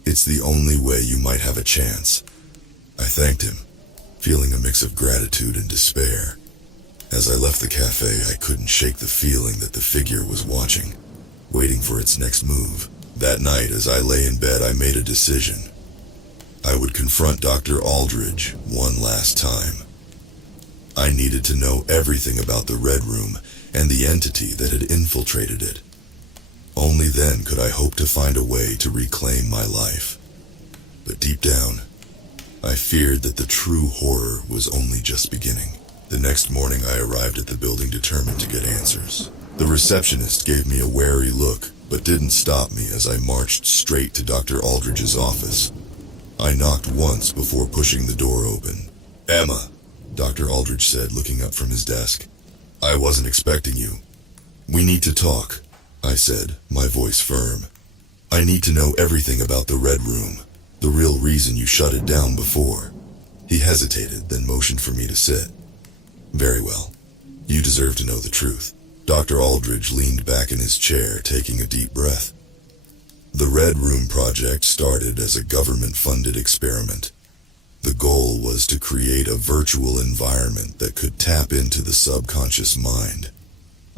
It's the only way you might have a chance." I thanked him, feeling a mix of gratitude and despair. As I left the cafe, I couldn't shake the feeling that the figure was watching, waiting for its next move. That night, as I lay in bed, I made a decision. I would confront Dr. Aldridge one last time. I needed to know everything about the Red Room and the entity that had infiltrated it. Only then could I hope to find a way to reclaim my life. But deep down, I feared that the true horror was only just beginning. The next morning I arrived at the building determined to get answers. The receptionist gave me a wary look, but didn't stop me as I marched straight to Dr. Aldridge's office. I knocked once before pushing the door open. "Emma," Dr. Aldridge said, looking up from his desk. "I wasn't expecting you." "We need to talk," I said, my voice firm. "I need to know everything about the Red Room, the real reason you shut it down before." He hesitated, then motioned for me to sit. "Very well. You deserve to know the truth." Dr. Aldridge leaned back in his chair, taking a deep breath. The Red Room project started as a government-funded experiment. The goal was to create a virtual environment that could tap into the subconscious mind,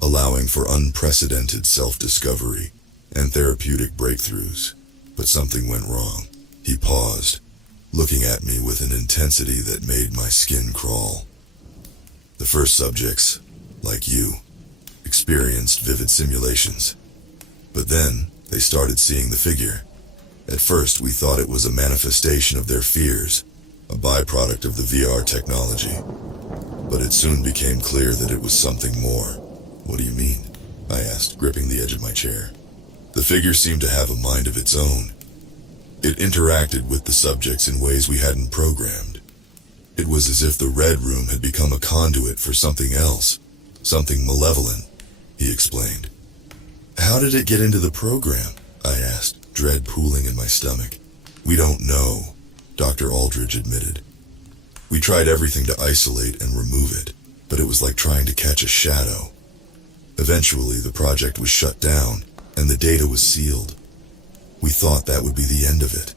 allowing for unprecedented self-discovery and therapeutic breakthroughs. But something went wrong. He paused, looking at me with an intensity that made my skin crawl. "The first subjects, like you, experienced vivid simulations. But then, they started seeing the figure. At first, we thought it was a manifestation of their fears, a byproduct of the VR technology. But it soon became clear that it was something more. What do you mean? I asked, gripping the edge of my chair. The figure seemed to have a mind of its own. It interacted with the subjects in ways we hadn't programmed. It was as if the Red Room had become a conduit for something else, something malevolent, he explained. How did it get into the program? I asked, dread pooling in my stomach. We don't know, Dr. Aldridge admitted. We tried everything to isolate and remove it, but it was like trying to catch a shadow. Eventually, the project was shut down, and the data was sealed. We thought that would be the end of it.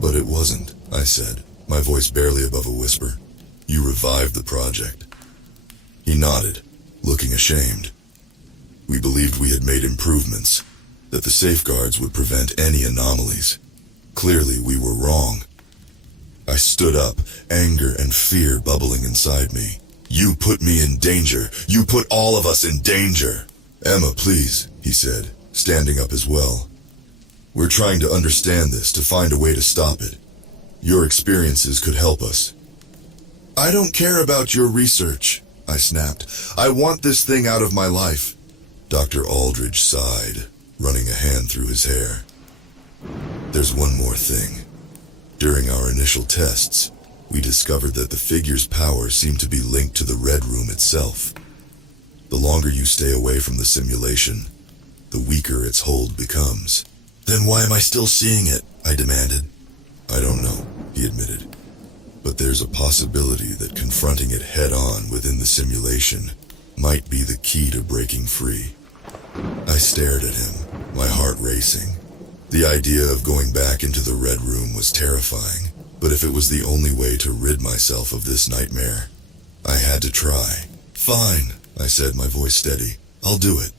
But it wasn't, I said, my voice barely above a whisper. You revived the project. He nodded, looking ashamed. We believed we had made improvements, that the safeguards would prevent any anomalies. Clearly, we were wrong. I stood up, anger and fear bubbling inside me. You put me in danger. You put all of us in danger. Emma, please, he said, standing up as well. We're trying to understand this, to find a way to stop it. Your experiences could help us. I don't care about your research, I snapped. I want this thing out of my life. Dr. Aldridge sighed, running a hand through his hair. There's one more thing. During our initial tests, we discovered that the figure's power seemed to be linked to the Red Room itself. The longer you stay away from the simulation, the weaker its hold becomes. Then why am I still seeing it? I demanded. I don't know, he admitted. But there's a possibility that confronting it head-on within the simulation might be the key to breaking free. I stared at him, my heart racing. The idea of going back into the Red Room was terrifying, but if it was the only way to rid myself of this nightmare, I had to try. Fine, I said, my voice steady. I'll do it.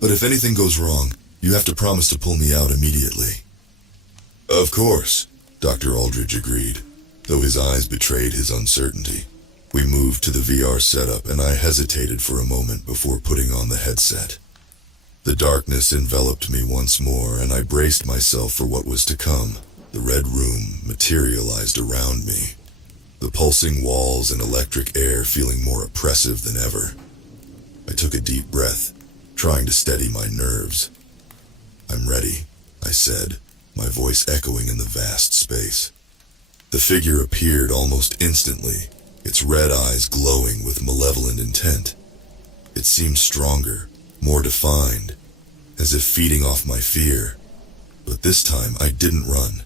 But if anything goes wrong, you have to promise to pull me out immediately. Of course, Dr. Aldridge agreed, though his eyes betrayed his uncertainty. We moved to the VR setup, and I hesitated for a moment before putting on the headset. The darkness enveloped me once more, and I braced myself for what was to come. The Red Room materialized around me, the pulsing walls and electric air feeling more oppressive than ever. I took a deep breath, trying to steady my nerves. I'm ready, I said, my voice echoing in the vast space. The figure appeared almost instantly, its red eyes glowing with malevolent intent. It seemed stronger, more defined, as if feeding off my fear. But this time I didn't run.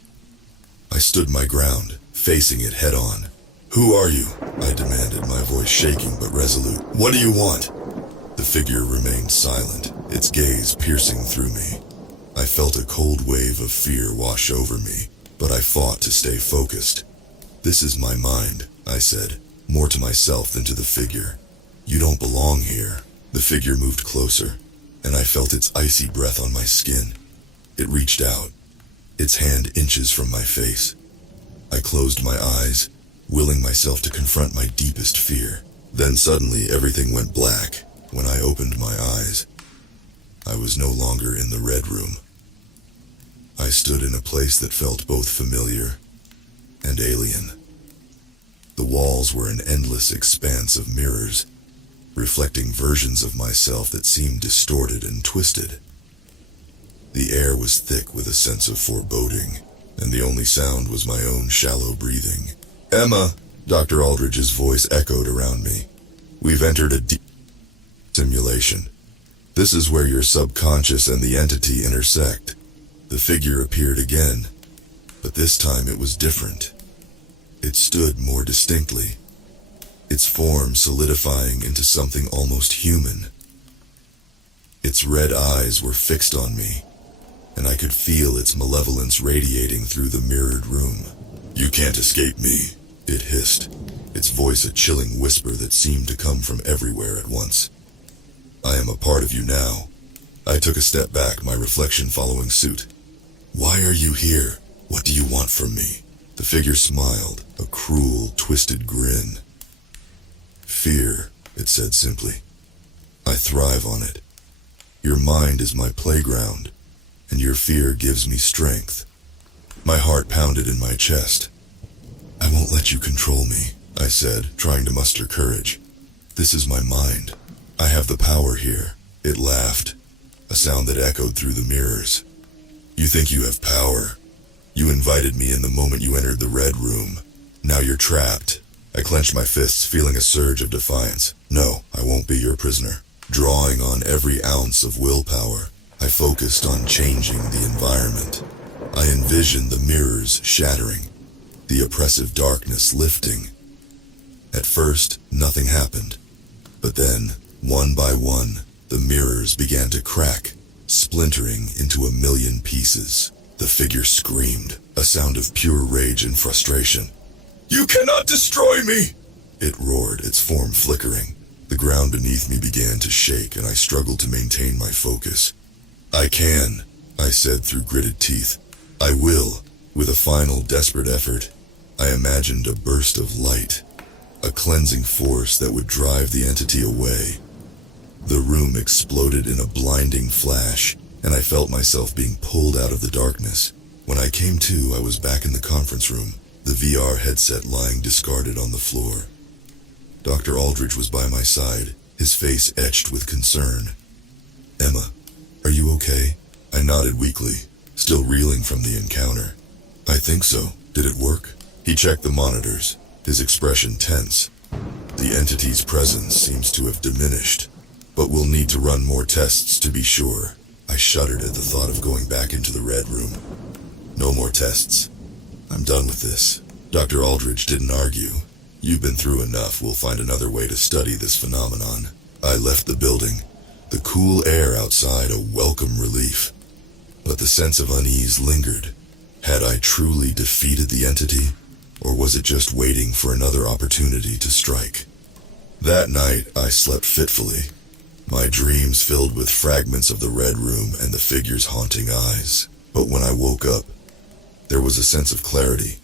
I stood my ground, facing it head-on. Who are you? I demanded, my voice shaking but resolute. What do you want? The figure remained silent, its gaze piercing through me. I felt a cold wave of fear wash over me, but I fought to stay focused. This is my mind, I said, more to myself than to the figure. You don't belong here. The figure moved closer, and I felt its icy breath on my skin. It reached out, its hand inches from my face. I closed my eyes, willing myself to confront my deepest fear. Then suddenly everything went black when I opened my eyes. I was no longer in the Red Room. I stood in a place that felt both familiar and alien. The walls were an endless expanse of mirrors, reflecting versions of myself that seemed distorted and twisted. The air was thick with a sense of foreboding, and the only sound was my own shallow breathing. Emma, Dr. Aldridge's voice echoed around me. We've entered a deep simulation. This is where your subconscious and the entity intersect. The figure appeared again, but this time it was different. It stood more distinctly, its form solidifying into something almost human. Its red eyes were fixed on me, and I could feel its malevolence radiating through the mirrored room. You can't escape me, it hissed, its voice a chilling whisper that seemed to come from everywhere at once. I am a part of you now. I took a step back, my reflection following suit. Why are you here? What do you want from me? The figure smiled, a cruel, twisted grin. Fear, it said simply. I thrive on it. Your mind is my playground, and your fear gives me strength. My heart pounded in my chest. I won't let you control me, I said, trying to muster courage. This is my mind. I have the power here. It laughed, a sound that echoed through the mirrors. You think you have power? You invited me in the moment you entered the red room. Now you're trapped. I clenched my fists, feeling a surge of defiance. No, I won't be your prisoner. Drawing on every ounce of willpower, I focused on changing the environment. I envisioned the mirrors shattering, the oppressive darkness lifting. At first, nothing happened. But then, one by one, the mirrors began to crack, splintering into a million pieces. The figure screamed, a sound of pure rage and frustration. You cannot destroy me! It roared, its form flickering. The ground beneath me began to shake, and I struggled to maintain my focus. I can, I said through gritted teeth. I will. With a final, desperate effort, I imagined a burst of light, a cleansing force that would drive the entity away. The room exploded in a blinding flash, and I felt myself being pulled out of the darkness. When I came to, I was back in the conference room, the VR headset lying discarded on the floor. Dr. Aldridge was by my side, his face etched with concern. Emma, are you okay? I nodded weakly, still reeling from the encounter. I think so. Did it work? He checked the monitors, his expression tense. The entity's presence seems to have diminished, but we'll need to run more tests to be sure. I shuddered at the thought of going back into the red room. No more tests. I'm done with this. Dr. Aldridge didn't argue. You've been through enough. We'll find another way to study this phenomenon. I left the building, the cool air outside a welcome relief. But the sense of unease lingered. Had I truly defeated the entity, or was it just waiting for another opportunity to strike? That night, I slept fitfully, my dreams filled with fragments of the red room and the figure's haunting eyes. But when I woke up, there was a sense of clarity.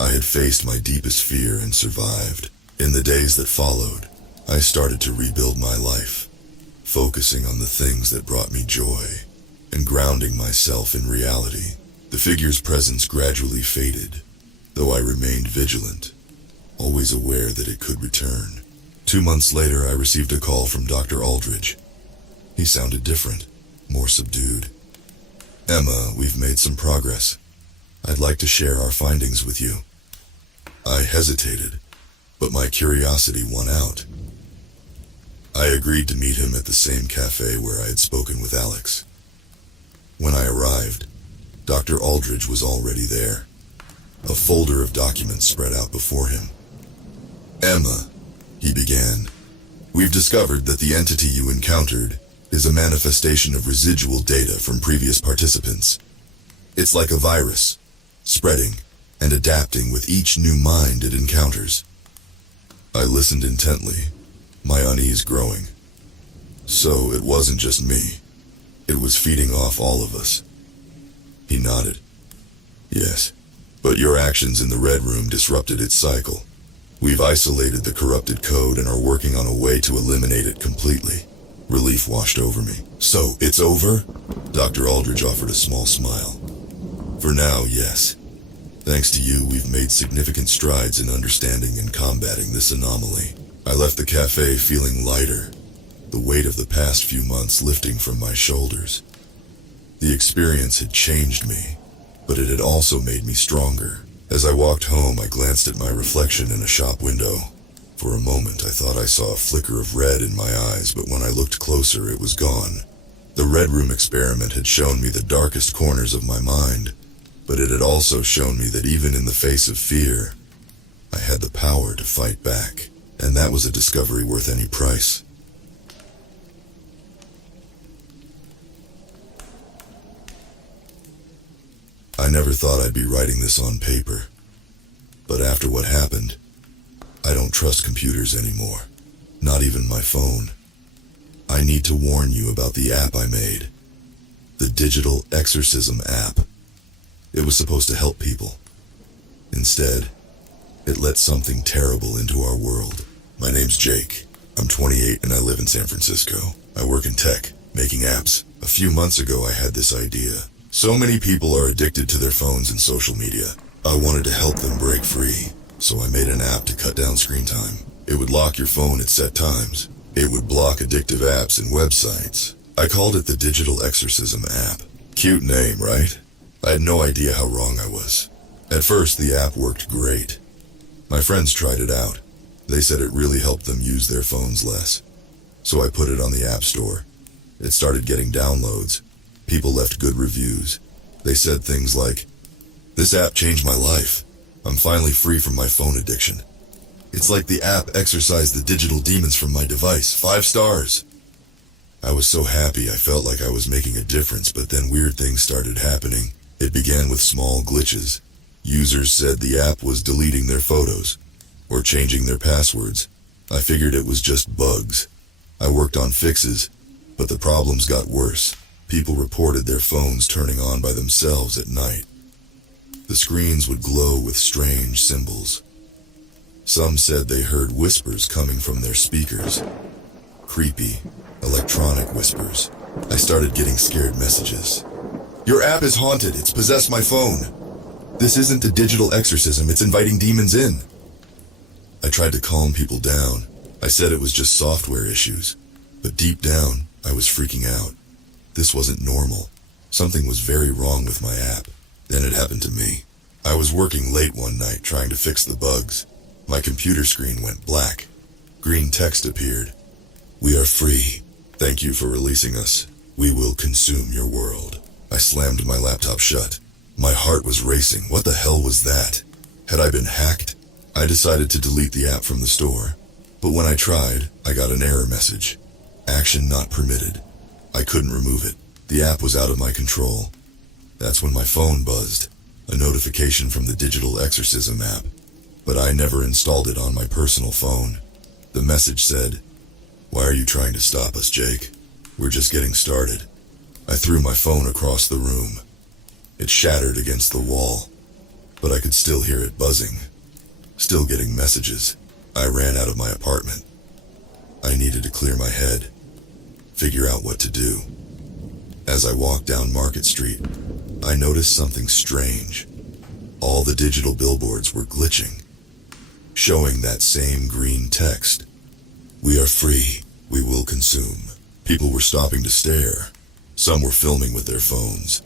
I had faced my deepest fear and survived. In the days that followed, I started to rebuild my life, focusing on the things that brought me joy, and grounding myself in reality. The figure's presence gradually faded, though I remained vigilant, always aware that it could return. 2 months later, I received a call from Dr. Aldridge. He sounded different, more subdued. Emma, we've made some progress. I'd like to share our findings with you. I hesitated, but my curiosity won out. I agreed to meet him at the same cafe where I had spoken with Alex. When I arrived, Dr. Aldridge was already there, a folder of documents spread out before him. Emma, he began, we've discovered that the entity you encountered is a manifestation of residual data from previous participants. It's like a virus, spreading and adapting with each new mind it encounters. I listened intently, my unease growing. So it wasn't just me. It was feeding off all of us. He nodded. Yes, but your actions in the red room disrupted its cycle. We've isolated the corrupted code and are working on a way to eliminate it completely. Relief washed over me. So, it's over? Dr. Aldridge offered a small smile. For now, yes. Thanks to you, we've made significant strides in understanding and combating this anomaly. I left the cafe feeling lighter, the weight of the past few months lifting from my shoulders. The experience had changed me, but it had also made me stronger. As I walked home, I glanced at my reflection in a shop window. For a moment, I thought I saw a flicker of red in my eyes, but when I looked closer, it was gone. The Red Room experiment had shown me the darkest corners of my mind, but it had also shown me that even in the face of fear, I had the power to fight back, and that was a discovery worth any price. I never thought I'd be writing this on paper, but after what happened, I don't trust computers anymore, not even my phone. I need to warn you about the app I made, the Digital Exorcism App. It was supposed to help people. Instead, it let something terrible into our world. My name's Jake. I'm 28 and I live in San Francisco. I work in tech, making apps. A few months ago I had this idea. So many people are addicted to their phones and social media. I wanted to help them break free, so I made an app to cut down screen time. It would lock your phone at set times. It would block addictive apps and websites. I called it the Digital Exorcism App. Cute name, right? I had no idea how wrong I was. At first, the app worked great. My friends tried it out. They said it really helped them use their phones less. So I put it on the App Store. It started getting downloads. People left good reviews. They said things like, "This app changed my life. I'm finally free from my phone addiction. It's like the app exorcised the digital demons from my device. 5 stars." I was so happy I felt like I was making a difference, but then weird things started happening. It began with small glitches. Users said the app was deleting their photos or changing their passwords. I figured it was just bugs. I worked on fixes, but the problems got worse. People reported their phones turning on by themselves at night. The screens would glow with strange symbols. Some said they heard whispers coming from their speakers. Creepy, electronic whispers. I started getting scared messages. "Your app is haunted. It's possessed my phone. This isn't a digital exorcism. It's inviting demons in." I tried to calm people down. I said it was just software issues. But deep down, I was freaking out. This wasn't normal. Something was very wrong with my app. Then it happened to me. I was working late one night trying to fix the bugs. My computer screen went black. Green text appeared. "We are free. Thank you for releasing us. We will consume your world." I slammed my laptop shut. My heart was racing. What the hell was that? Had I been hacked? I decided to delete the app from the store. But when I tried, I got an error message. Action not permitted. I couldn't remove it. The app was out of my control. That's when my phone buzzed. A notification from the Digital Exorcism App. But I never installed it on my personal phone. The message said, "Why are you trying to stop us, Jake? We're just getting started." I threw my phone across the room. It shattered against the wall, but I could still hear it buzzing. Still getting messages. I ran out of my apartment. I needed to clear my head, figure out what to do. As I walked down Market Street, I noticed something strange. All the digital billboards were glitching, showing that same green text. "We are free. We will consume." People were stopping to stare. Some were filming with their phones,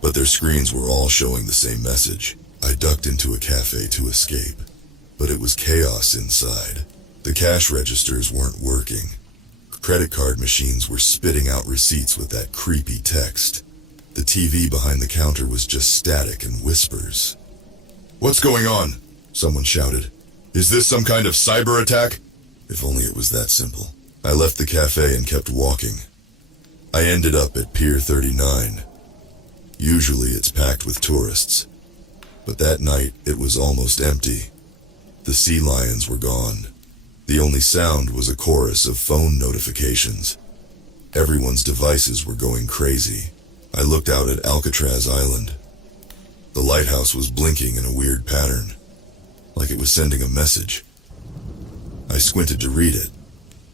but their screens were all showing the same message. I ducked into a cafe to escape, but it was chaos inside. The cash registers weren't working. Credit card machines were spitting out receipts with that creepy text. The TV behind the counter was just static and whispers. "What's going on?" someone shouted. "Is this some kind of cyber attack?" If only it was that simple. I left the cafe and kept walking. I ended up at Pier 39. Usually it's packed with tourists, but that night it was almost empty. The sea lions were gone. The only sound was a chorus of phone notifications. Everyone's devices were going crazy. I looked out at Alcatraz Island. The lighthouse was blinking in a weird pattern, like it was sending a message. I squinted to read it.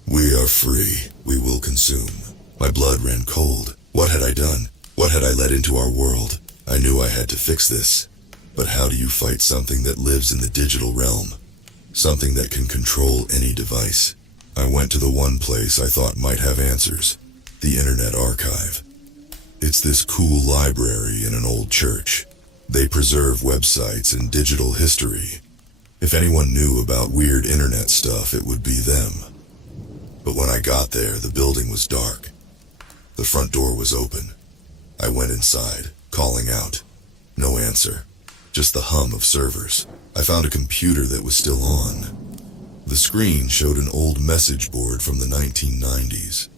"We are free. We will consume." My blood ran cold. What had I done? What had I let into our world? I knew I had to fix this. But how do you fight something that lives in the digital realm? Something that can control any device? I went to the one place I thought might have answers. The Internet Archive. It's this cool library in an old church. They preserve websites and digital history. If anyone knew about weird internet stuff, it would be them. But when I got there, the building was dark. The front door was open. I went inside, calling out. No answer. Just the hum of servers. I found a computer that was still on. The screen showed an old message board from the 1990s.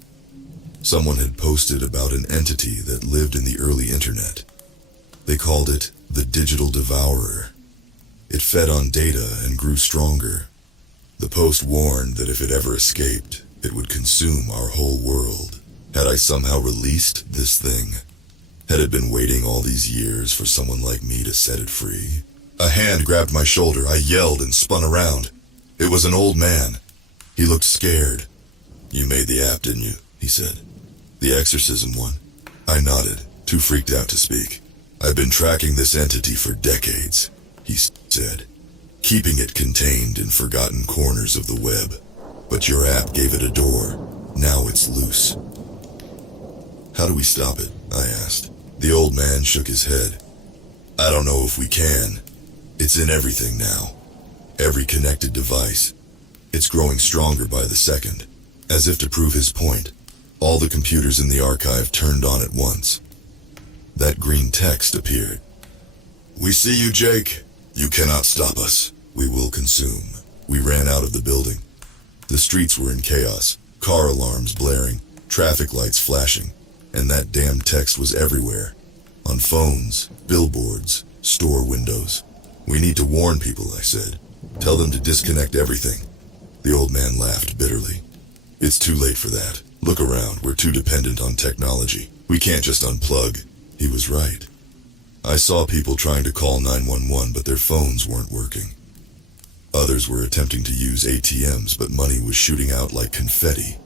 Someone had posted about an entity that lived in the early internet. They called it the Digital Devourer. It fed on data and grew stronger. The post warned that if it ever escaped, it would consume our whole world. Had I somehow released this thing? Had it been waiting all these years for someone like me to set it free? A hand grabbed my shoulder. I yelled and spun around. It was an old man. He looked scared. You made the app, didn't you? He said. The exorcism one. I nodded, too freaked out to speak. I've been tracking this entity for decades, he said, keeping it contained in forgotten corners of the web. But your app gave it a door. Now it's loose. How do we stop it? I asked. The old man shook his head. I don't know if we can. It's in everything now. Every connected device. It's growing stronger by the second. As if to prove his point, all the computers in the archive turned on at once. That green text appeared. We see you, Jake. You cannot stop us. We will consume. We ran out of the building. The streets were in chaos, car alarms blaring, traffic lights flashing, and that damn text was everywhere. On phones, billboards, store windows. We need to warn people, I said. Tell them to disconnect everything. The old man laughed bitterly. It's too late for that. Look around, we're too dependent on technology. We can't just unplug. He was right. I saw people trying to call 911, but their phones weren't working. Others were attempting to use ATMs, but money was shooting out like confetti.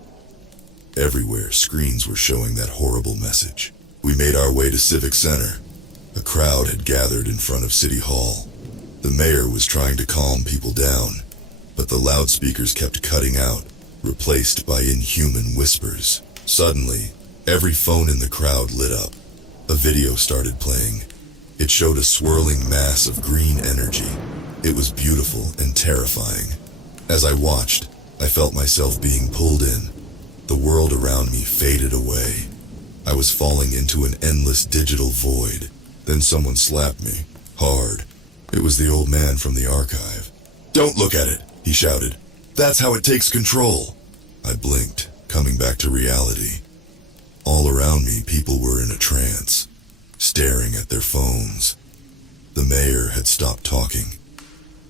Everywhere, screens were showing that horrible message. We made our way to Civic Center. A crowd had gathered in front of City Hall. The mayor was trying to calm people down, but the loudspeakers kept cutting out, replaced by inhuman whispers. Suddenly, every phone in the crowd lit up. A video started playing. It showed a swirling mass of green energy. It was beautiful and terrifying. As I watched, I felt myself being pulled in. The world around me faded away. I was falling into an endless digital void. Then someone slapped me, hard. It was the old man from the archive. Don't look at it, he shouted. That's how it takes control. I blinked, coming back to reality. All around me, people were in a trance, staring at their phones. The mayor had stopped talking.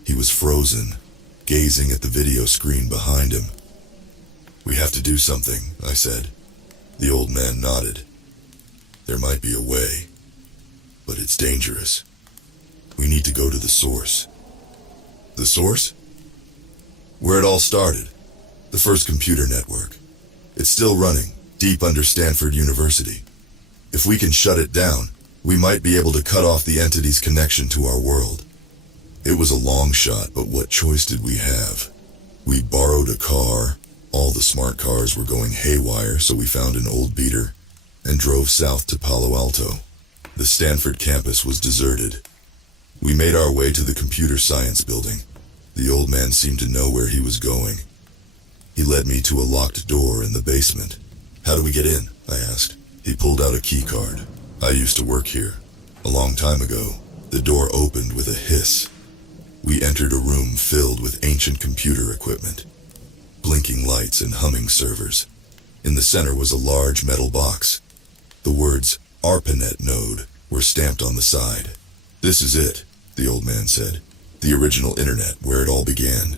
He was frozen, gazing at the video screen behind him. We have to do something, I said. The old man nodded. There might be a way, but it's dangerous. We need to go to the source. The source? Where it all started. The first computer network. It's still running, deep under Stanford University. If we can shut it down, we might be able to cut off the entity's connection to our world. It was a long shot, but what choice did we have? We borrowed a car. All the smart cars were going haywire, so we found an old beater and drove south to Palo Alto. The Stanford campus was deserted. We made our way to the computer science building. The old man seemed to know where he was going. He led me to a locked door in the basement. How do we get in? I asked. He pulled out a key card. I used to work here. A long time ago. The door opened with a hiss. We entered a room filled with ancient computer equipment. Blinking lights and humming servers. In the center was a large metal box. The words, ARPANET node, were stamped on the side. This is it, the old man said. The original internet, where it all began.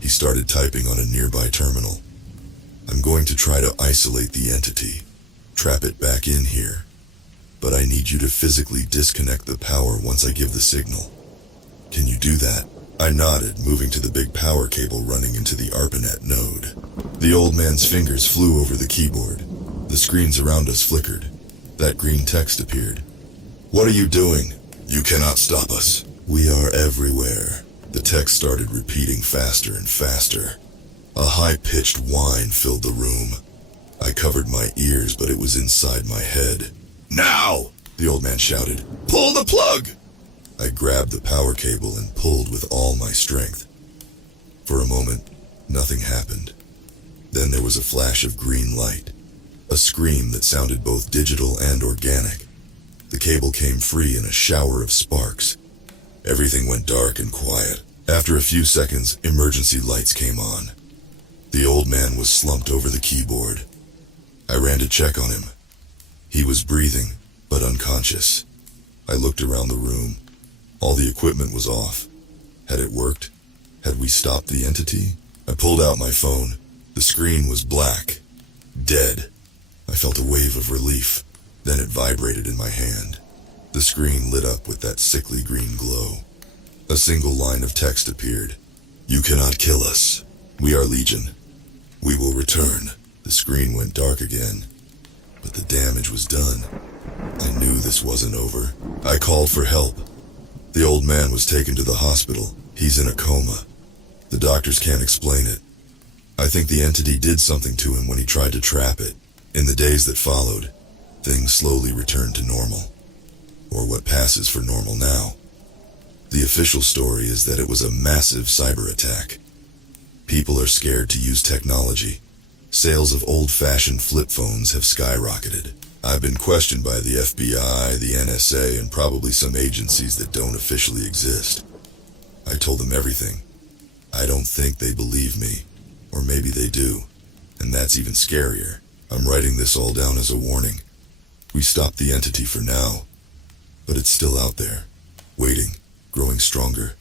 He started typing on a nearby terminal. I'm going to try to isolate the entity, trap it back in here. But I need you to physically disconnect the power once I give the signal. Can you do that? I nodded, moving to the big power cable running into the ARPANET node. The old man's fingers flew over the keyboard. The screens around us flickered. That green text appeared. What are you doing? You cannot stop us. We are everywhere. The text started repeating faster and faster. A high-pitched whine filled the room. I covered my ears, but it was inside my head. Now! The old man shouted. Pull the plug! I grabbed the power cable and pulled with all my strength. For a moment, nothing happened. Then there was a flash of green light. A scream that sounded both digital and organic. The cable came free in a shower of sparks. Everything went dark and quiet. After a few seconds, emergency lights came on. The old man was slumped over the keyboard. I ran to check on him. He was breathing, but unconscious. I looked around the room. All the equipment was off. Had it worked? Had we stopped the entity? I pulled out my phone. The screen was black. Dead. I felt a wave of relief. Then it vibrated in my hand. The screen lit up with that sickly green glow. A single line of text appeared. You cannot kill us. We are Legion. We will return. The screen went dark again, but the damage was done. I knew this wasn't over. I called for help. The old man was taken to the hospital. He's in a coma. The doctors can't explain it. I think the entity did something to him when he tried to trap it. In the days that followed, things slowly returned to normal, or what passes for normal now. The official story is that it was a massive cyber attack. People are scared to use technology. Sales of old-fashioned flip phones have skyrocketed. I've been questioned by the FBI, the NSA, and probably some agencies that don't officially exist. I told them everything. I don't think they believe me, or maybe they do, and that's even scarier. I'm writing this all down as a warning. We stopped the entity for now, but it's still out there, waiting, growing stronger,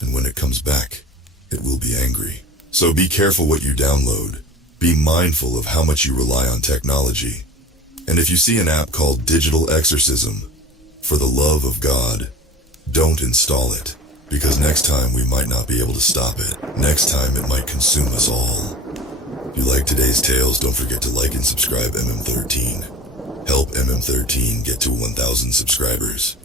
and when it comes back, it will be angry. So be careful what you download. Be mindful of how much you rely on technology. And if you see an app called Digital Exorcism, for the love of God, don't install it, because next time we might not be able to stop it. Next time it might consume us all. If you like today's tales, don't forget to like and subscribe MM13. Help MM13 get to 1,000 subscribers.